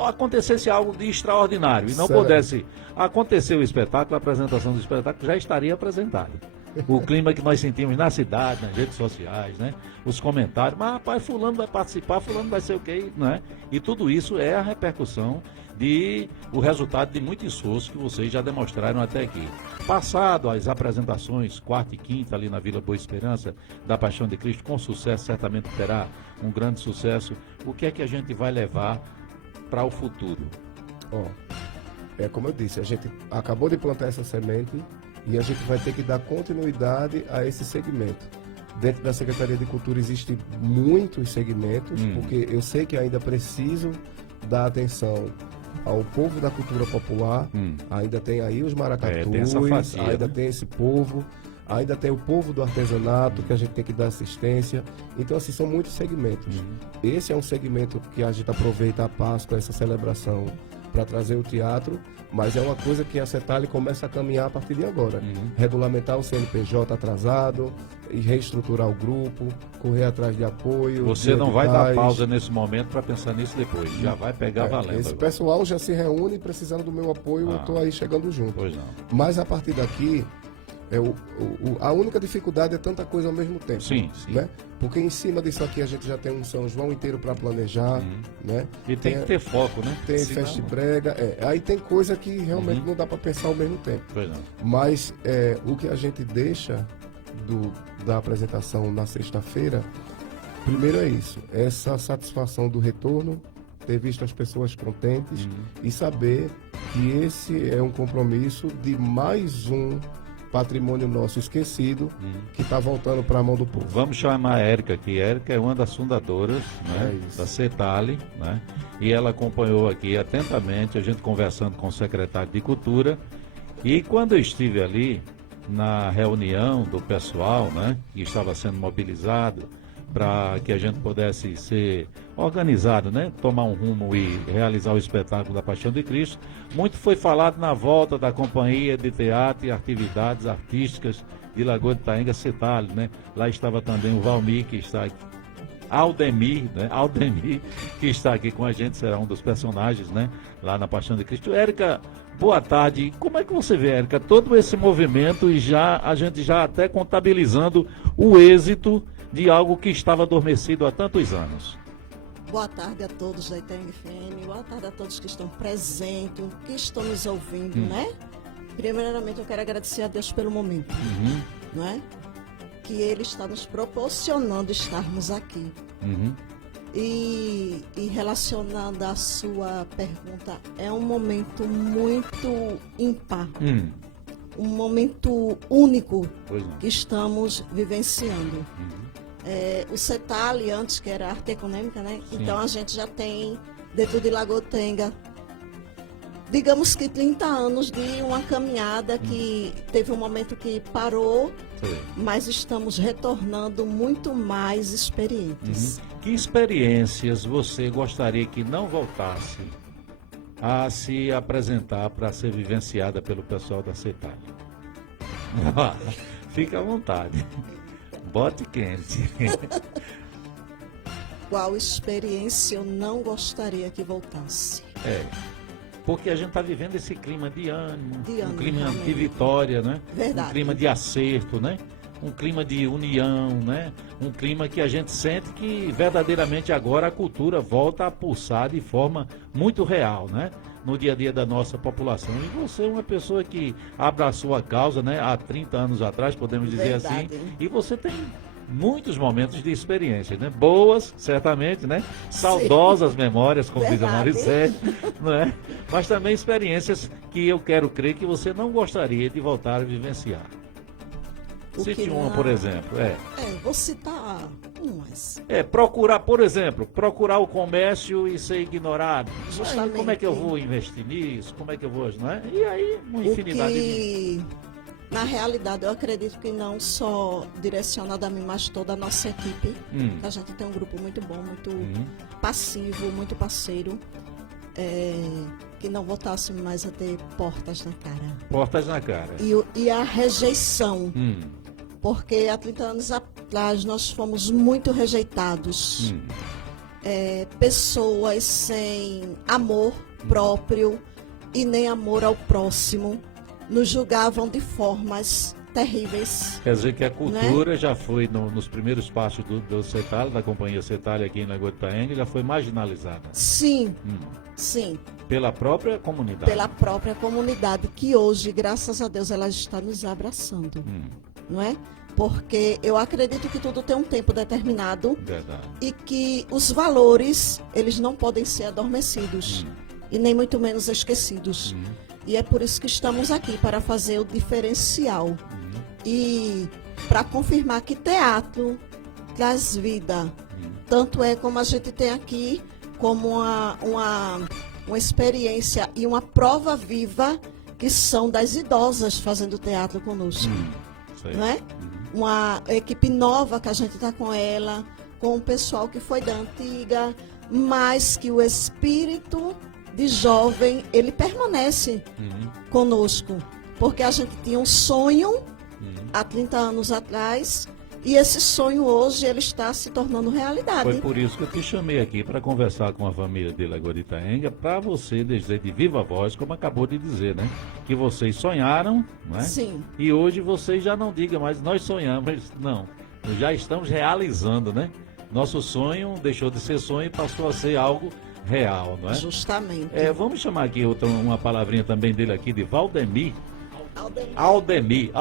Acontecesse algo de extraordinário e não pudesse acontecer o espetáculo, a apresentação do espetáculo já estaria apresentada. O clima que nós sentimos na cidade, nas redes sociais, né? Os comentários, mas rapaz, fulano vai participar, fulano vai ser o quê, né? E tudo isso é a repercussão o resultado de muito esforço que vocês já demonstraram até aqui. Passado as apresentações, quarta e quinta, ali na Vila Boa Esperança, da Paixão de Cristo, com sucesso, certamente terá um grande sucesso. O que é que a gente vai levar para o futuro? Como eu disse, a gente acabou de plantar essa semente e a gente vai ter que dar continuidade a esse segmento. Dentro da Secretaria de Cultura existem muitos segmentos, porque eu sei que ainda preciso dar atenção ao povo da cultura popular, ainda tem aí os maracatus, ainda tem esse povo, ainda tem o povo do artesanato, que a gente tem que dar assistência. Então, assim, são muitos segmentos. Esse é um segmento que a gente aproveita a Páscoa, essa celebração, para trazer o teatro, mas é uma coisa que a CETAL começa a caminhar a partir de agora. Regulamentar o CNPJ atrasado, e reestruturar o grupo, correr atrás de apoio. Você não vai dar pausa nesse momento para pensar nisso depois, já vai pegar valendo. Esse pessoal já se reúne precisando do meu apoio, eu estou aí chegando junto. Pois não. Mas a partir daqui, a única dificuldade é tanta coisa ao mesmo tempo. Sim. Né? Porque em cima disso aqui a gente já tem um São João inteiro para planejar. Né? E tem que ter foco, né? Tem Festa Brega. Aí tem coisa que realmente não dá para pensar ao mesmo tempo. Pois não. Mas o que a gente deixa da apresentação na sexta-feira, primeiro é isso, essa satisfação do retorno, ter visto as pessoas contentes e saber que esse é um compromisso de mais um patrimônio nosso esquecido que está voltando para a mão do povo. Vamos chamar a Érica aqui. A Érica é uma das fundadoras, né, da CETAL, né, e ela acompanhou aqui atentamente a gente conversando com o secretário de Cultura. E quando eu estive ali na reunião do pessoal, né, que estava sendo mobilizado para que a gente pudesse ser organizado, né, tomar um rumo e realizar o espetáculo da Paixão de Cristo, muito foi falado na volta da Companhia de Teatro e Atividades Artísticas de Lagoa de Itaenga, CETAL, né? Lá estava também o Valmir, que está aqui, Aldemir, né? Aldemir, que está aqui com a gente, será um dos personagens, né, lá na Paixão de Cristo. Érica, boa tarde. Como é que você vê, Érica, todo esse movimento e a gente já até contabilizando o êxito de algo que estava adormecido há tantos anos? Boa tarde a todos da Itaenga FM, boa tarde a todos que estão presentes, que estão nos ouvindo, né? Primeiramente eu quero agradecer a Deus pelo momento, não é? Que Ele está nos proporcionando estarmos aqui. E relacionando a sua pergunta, é um momento muito ímpar, um momento único que estamos vivenciando. O CETAL, antes que era Arte Econômica, né? Sim. Então a gente já tem, dentro de Lagoa de Itaenga, digamos que 30 anos de uma caminhada que teve um momento que parou, mas estamos retornando muito mais experientes. Que experiências você gostaria que não voltasse a se apresentar para ser vivenciada pelo pessoal da CETAL? Fica à vontade. Bote quente. Qual experiência eu não gostaria que voltasse? Porque a gente está vivendo esse clima de ânimo, um clima realmente. De vitória, né? Verdade. Um clima de acerto, né? Um clima de união, né? Um clima que a gente sente que verdadeiramente agora a cultura volta a pulsar de forma muito real, né? No dia a dia da nossa população. E você é uma pessoa que abraçou a causa, né? Há 30 anos atrás, podemos dizer Verdade. assim. E você tem muitos momentos de experiência, né? Boas, certamente, né? Saudosas memórias, como diz a Maricete, não é? Mas também experiências que eu quero crer que você não gostaria de voltar a vivenciar. Cite uma, por exemplo. Vou citar umas. Procurar, por exemplo, procurar o comércio e ser ignorado. Justamente. Aí, como é que eu vou investir nisso? Como é que eu vou, não é? E aí, uma infinidade de... Na realidade, eu acredito que não só direcionado a mim, mas toda a nossa equipe. A gente tem um grupo muito bom, muito passivo, muito parceiro. Que não voltasse mais a ter portas na cara. Portas na cara. E a rejeição. Porque há 30 anos atrás nós fomos muito rejeitados. Pessoas sem amor próprio e nem amor ao próximo nos julgavam de formas terríveis. Quer dizer que a cultura já foi, nos primeiros passos do CETAL, da companhia CETAL aqui em Lagoa de Itaenga, já foi marginalizada. Sim, sim. Pela própria comunidade. Pela própria comunidade, que hoje, graças a Deus, ela está nos abraçando. Não é? Porque eu acredito que tudo tem um tempo determinado. Verdade. E que os valores, eles não podem ser adormecidos. E nem muito menos esquecidos. E é por isso que estamos aqui, para fazer o diferencial. E para confirmar que teatro traz vida. Tanto é como a gente tem aqui, como uma experiência e uma prova viva que são das idosas fazendo teatro conosco. Não é? Uma equipe nova que a gente está com ela, com o pessoal que foi da antiga, mas que o espírito de jovem, ele permanece conosco. Porque a gente tinha um sonho há 30 anos atrás, e esse sonho hoje ele está se tornando realidade. Foi por isso que eu te chamei aqui para conversar com a família de Lagoa de Itaenga, para você dizer de viva voz, como acabou de dizer, né? Que vocês sonharam, não é? Sim. E hoje vocês já não digam mais, nós sonhamos, não. Já estamos realizando, né? Nosso sonho deixou de ser sonho e passou a ser algo real, não é? Justamente. Vamos chamar aqui uma palavrinha também dele aqui, de Valdemir. Aldemir,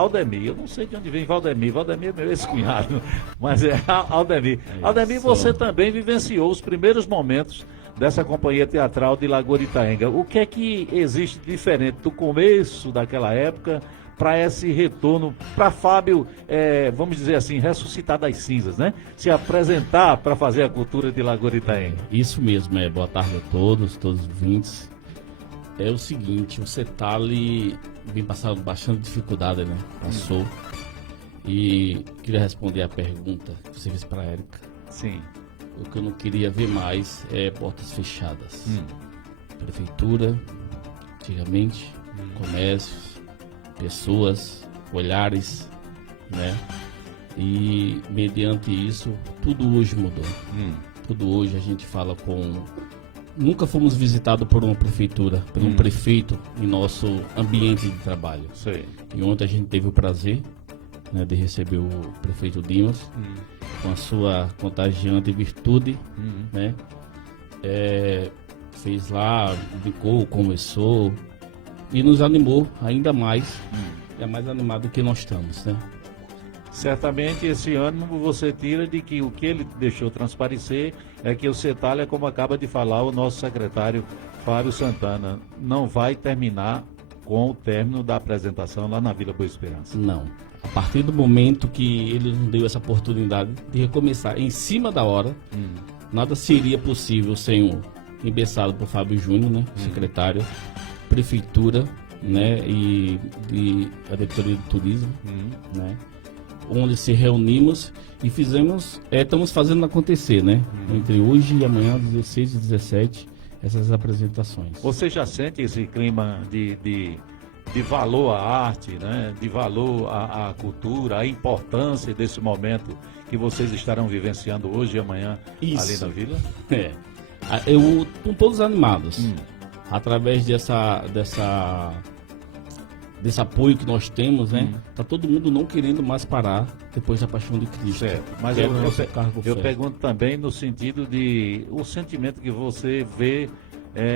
eu não sei de onde vem Valdemir é meu ex-cunhado, mas é Aldemir. Aldemir, você também vivenciou os primeiros momentos dessa companhia teatral de Lagoa de Itaenga. O que é que existe de diferente do começo daquela época para esse retorno, para Fábio, vamos dizer assim, ressuscitar das cinzas, né? Se apresentar para fazer a cultura de Lagoa de Itaenga. Isso mesmo, boa tarde a todos os ouvintes. É o seguinte, o CETAL vem passando bastante dificuldade, né? Passou. E queria responder a pergunta que você fez para a Érica. Sim. O que eu não queria ver mais é portas fechadas. Prefeitura, antigamente, comércios, pessoas, olhares, né? E mediante isso, tudo hoje mudou. Tudo hoje a gente fala com... Nunca fomos visitados por uma prefeitura, por um prefeito em nosso ambiente de trabalho. Sim. E ontem a gente teve o prazer, né, de receber o prefeito Dimas, com a sua contagiante virtude, né? Fez lá, brincou, conversou e nos animou ainda mais. É mais animado que nós estamos, né? Certamente esse ano você tira de que o que ele deixou transparecer é que o CETAL, como acaba de falar o nosso secretário Fábio Santana, não vai terminar com o término da apresentação lá na Vila Boa Esperança. Não. A partir do momento que ele nos deu essa oportunidade de recomeçar em cima da hora, nada seria possível sem o embeçado por Fábio Júnior, né, secretário, prefeitura, né, e a diretoria de turismo, né, onde se reunimos e estamos fazendo acontecer, né? Entre hoje e amanhã, 16 e 17, essas apresentações. Você já sente esse clima de valor à arte, né? De valor à cultura, a importância desse momento que vocês estarão vivenciando hoje e amanhã ali na vila? Com todos animados, através desse apoio que nós temos, né? Tá todo mundo não querendo mais parar depois da paixão de Cristo. Certo. Mas eu pergunto também no sentido de o sentimento que você vê,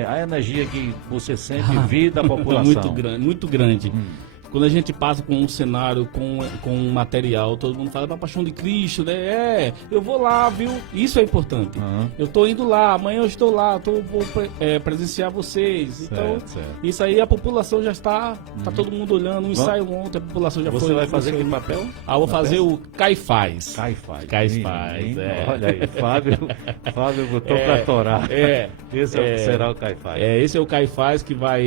a energia que você sente vir da população. Muito grande. Quando a gente passa com um cenário, com um material, todo mundo fala da paixão de Cristo, né? Eu vou lá, viu? Isso é importante. Eu tô indo lá, amanhã eu estou lá, vou presenciar vocês. Então, isso aí a população já está, tá todo mundo olhando, um ensaio ontem, a população já foi. Você vai fazer que papel? Vou fazer o Caifás. Caifás, Olha aí, Fábio botou pra torar. Esse será o Caifás. Esse é o Caifás que vai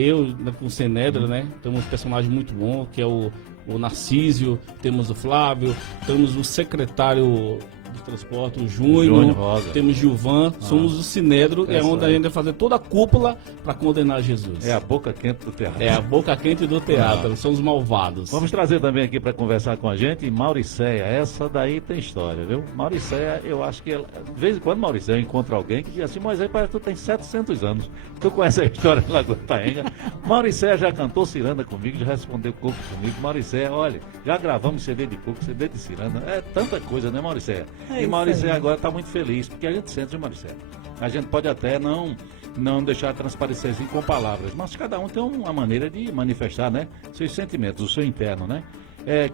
com o Senedra, né? Temos um personagem muito bom, que é o Narcísio, temos o Flávio, temos o secretário de transporte, o Júnior, temos Gilvan, somos o Sinedro, é onde a gente vai fazer toda a cúpula para condenar Jesus. É a boca quente do teatro. É a boca quente do teatro, são os malvados. Vamos trazer também aqui para conversar com a gente Mauricéia, essa daí tem história, viu? Mauricéia, eu acho que, de vez em quando Mauricéia encontra alguém que diz assim, mas aí parece que tu tem 700 anos, tu conhece a história da Lagoa Itaenga. Mauricéia já cantou ciranda comigo, já respondeu coco comigo. Mauricéia, olha, já gravamos CD de coco, CD de ciranda, é tanta coisa, né, Mauricéia? E Mauricéia agora está muito feliz, porque a gente sente, Mauricéia. A gente pode até não deixar transparecer assim com palavras, mas cada um tem uma maneira de manifestar, né, seus sentimentos, o seu interno, né?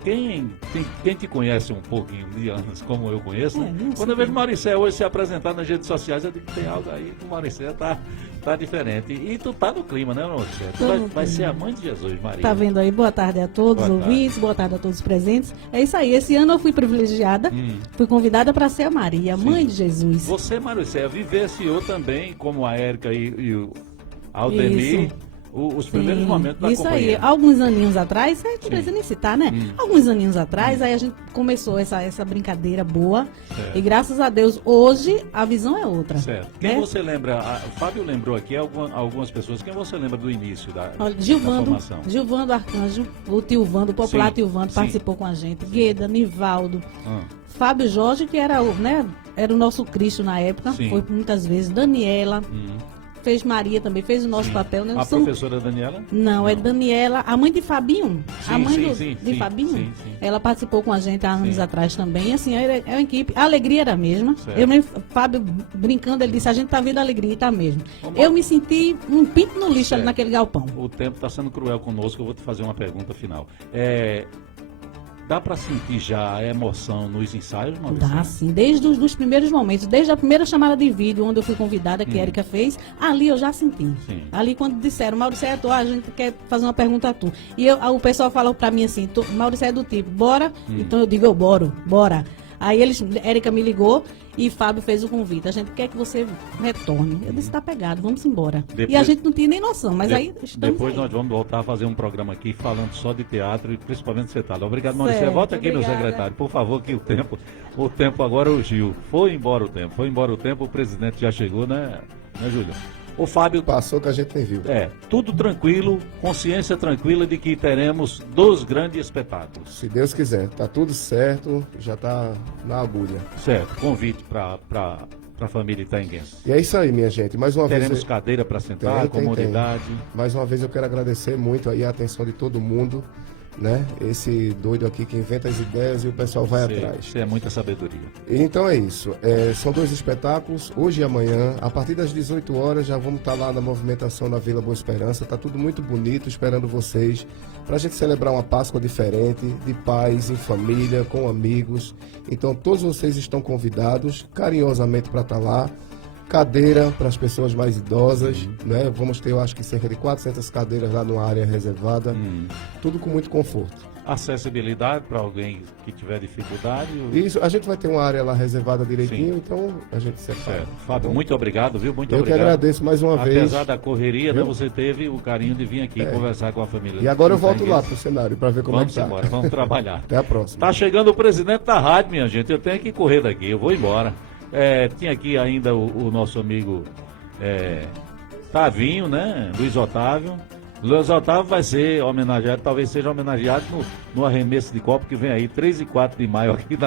Quem te conhece um pouquinho de anos, como eu conheço, né? Quando eu vejo Mauricéia hoje se apresentar nas redes sociais, eu digo que tem algo aí que o Mauricéia tá diferente. E tu tá no clima, né, Mauricéia? Tu vai ser a mãe de Jesus, Maria. Tá vendo aí? Boa tarde a todos os ouvintes, boa tarde a todos os presentes. É isso aí, esse ano eu fui privilegiada, fui convidada para ser a Maria, mãe de Jesus. Você, Mauricéia, vivenciou também, como a Érica e o Aldemir, os primeiros momentos da companhia. Isso aí, alguns aninhos atrás, a gente não precisa nem citar, né? Alguns aninhos atrás, aí a gente começou essa brincadeira boa. E graças a Deus, hoje, a visão é outra. Certo. Quem você lembra, o Fábio lembrou aqui algumas pessoas, quem você lembra do início da formação? Gilvando Arcanjo, o tio Vando, o popular tio Vando, participou com a gente. Gueda, Nivaldo, Fábio Jorge, que era o nosso Cristo na época, foi muitas vezes, Daniela, fez Maria também, fez o nosso papel. Né? A professora Daniela? Não, é Daniela, a mãe de Fabinho. A mãe de Fabinho. Ela participou com a gente há anos atrás também. Assim, é uma equipe. A alegria era a mesma. Fábio brincando, ele disse, a gente tá vendo a alegria e tá mesmo. Eu me senti um pinto no lixo ali naquele galpão. O tempo está sendo cruel conosco, eu vou te fazer uma pergunta final. Dá para sentir já a emoção nos ensaios, Maurício? Dá, sim. Desde os primeiros momentos, desde a primeira chamada de vídeo, onde eu fui convidada, que a Érica fez, ali eu já senti. Ali quando disseram, Maurício, a gente quer fazer uma pergunta a tu. E o pessoal falou para mim assim, Maurício é do tipo, bora? Então eu digo, bora. Aí Érica me ligou e Fábio fez o convite. A gente quer que você retorne. Eu disse, tá pegado, vamos embora. E a gente não tinha nem noção, mas depois nós vamos voltar a fazer um programa aqui falando só de teatro e principalmente cetário. Obrigado, Maurício. Volta aqui, obrigada. Meu secretário, por favor, que o tempo agora urgiu. Foi embora o tempo, o presidente já chegou, né Júlio? O Fábio passou que a gente nem viu. Tudo tranquilo, consciência tranquila de que teremos 2 grandes espetáculos. Se Deus quiser, tá tudo certo, já tá na agulha. Certo, convite para a família itaenguense. E é isso aí, minha gente. Mais uma vez. Teremos cadeira para sentar, comodidade. Mais uma vez eu quero agradecer muito aí a atenção de todo mundo, né? Esse doido aqui que inventa as ideias e o pessoal vai atrás. Isso é muita sabedoria. Então é isso. São 2 espetáculos, hoje e amanhã. A partir das 18 horas já vamos estar lá na movimentação na Vila Boa Esperança. Tá tudo muito bonito, esperando vocês. Pra gente celebrar uma Páscoa diferente, de paz, em família, com amigos. Então todos vocês estão convidados carinhosamente para estar lá. Cadeira para as pessoas mais idosas, né? Vamos ter, eu acho que cerca de 400 cadeiras lá numa área reservada, tudo com muito conforto. Acessibilidade para alguém que tiver dificuldade? Isso, a gente vai ter uma área lá reservada direitinho, então a gente separa. Fábio, muito obrigado, viu? Muito obrigado. Eu que agradeço mais uma vez. Apesar da correria, né, você teve o carinho de vir aqui conversar com a família. E agora eu volto lá pro cenário para ver como é que tá. Vamos embora, vamos trabalhar. Até a próxima. Tá chegando o presidente da rádio, minha gente, eu tenho que correr daqui, eu vou embora. Tinha aqui ainda o nosso amigo Tavinho, né? Luiz Otávio. Luiz Otávio vai ser homenageado, talvez seja homenageado no arremesso de copo que vem aí, 3 e 4 de maio aqui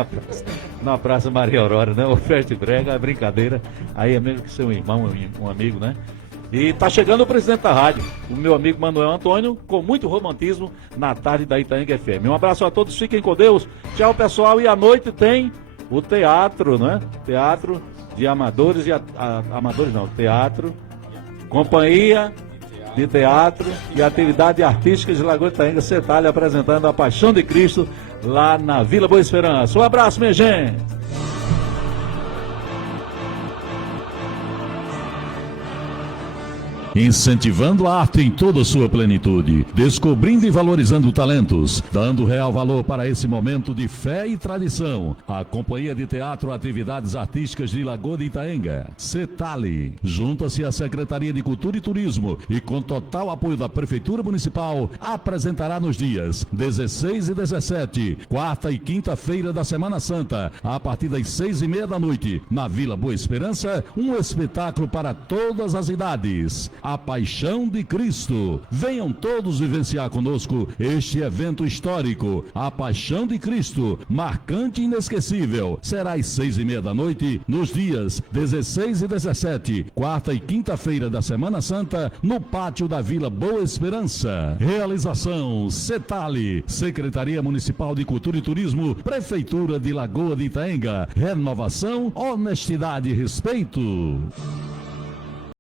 na Praça Maria Aurora, né? O Festa Brega, é brincadeira. Aí é mesmo que seu irmão, um amigo, né? E tá chegando o presidente da rádio, o meu amigo Manuel Antônio, com muito romantismo na tarde da Itaenga FM. Um abraço a todos, fiquem com Deus. Tchau, pessoal. E à noite tem o teatro, né? Teatro de amadores e amadores não, teatro, companhia de teatro e atividades artísticas de Lagoa de Itaenga, CETALI, apresentando a Paixão de Cristo lá na Vila Boa Esperança. Um abraço, minha gente! Incentivando a arte em toda sua plenitude, descobrindo e valorizando talentos, dando real valor para esse momento de fé e tradição. A Companhia de Teatro Atividades Artísticas de Lagoa de Itaenga, CETALI, junta-se à Secretaria de Cultura e Turismo e com total apoio da Prefeitura Municipal, apresentará nos dias 16 e 17, quarta e quinta-feira da Semana Santa, a partir das 6:30 da noite, na Vila Boa Esperança, um espetáculo para todas as idades. A Paixão de Cristo. Venham todos vivenciar conosco este evento histórico. A Paixão de Cristo, marcante e inesquecível. Será às 6:30 da noite, nos dias 16 e 17, quarta e quinta-feira da Semana Santa, no pátio da Vila Boa Esperança. Realização: CETALI, Secretaria Municipal de Cultura e Turismo, Prefeitura de Lagoa de Itaenga. Renovação, honestidade e respeito.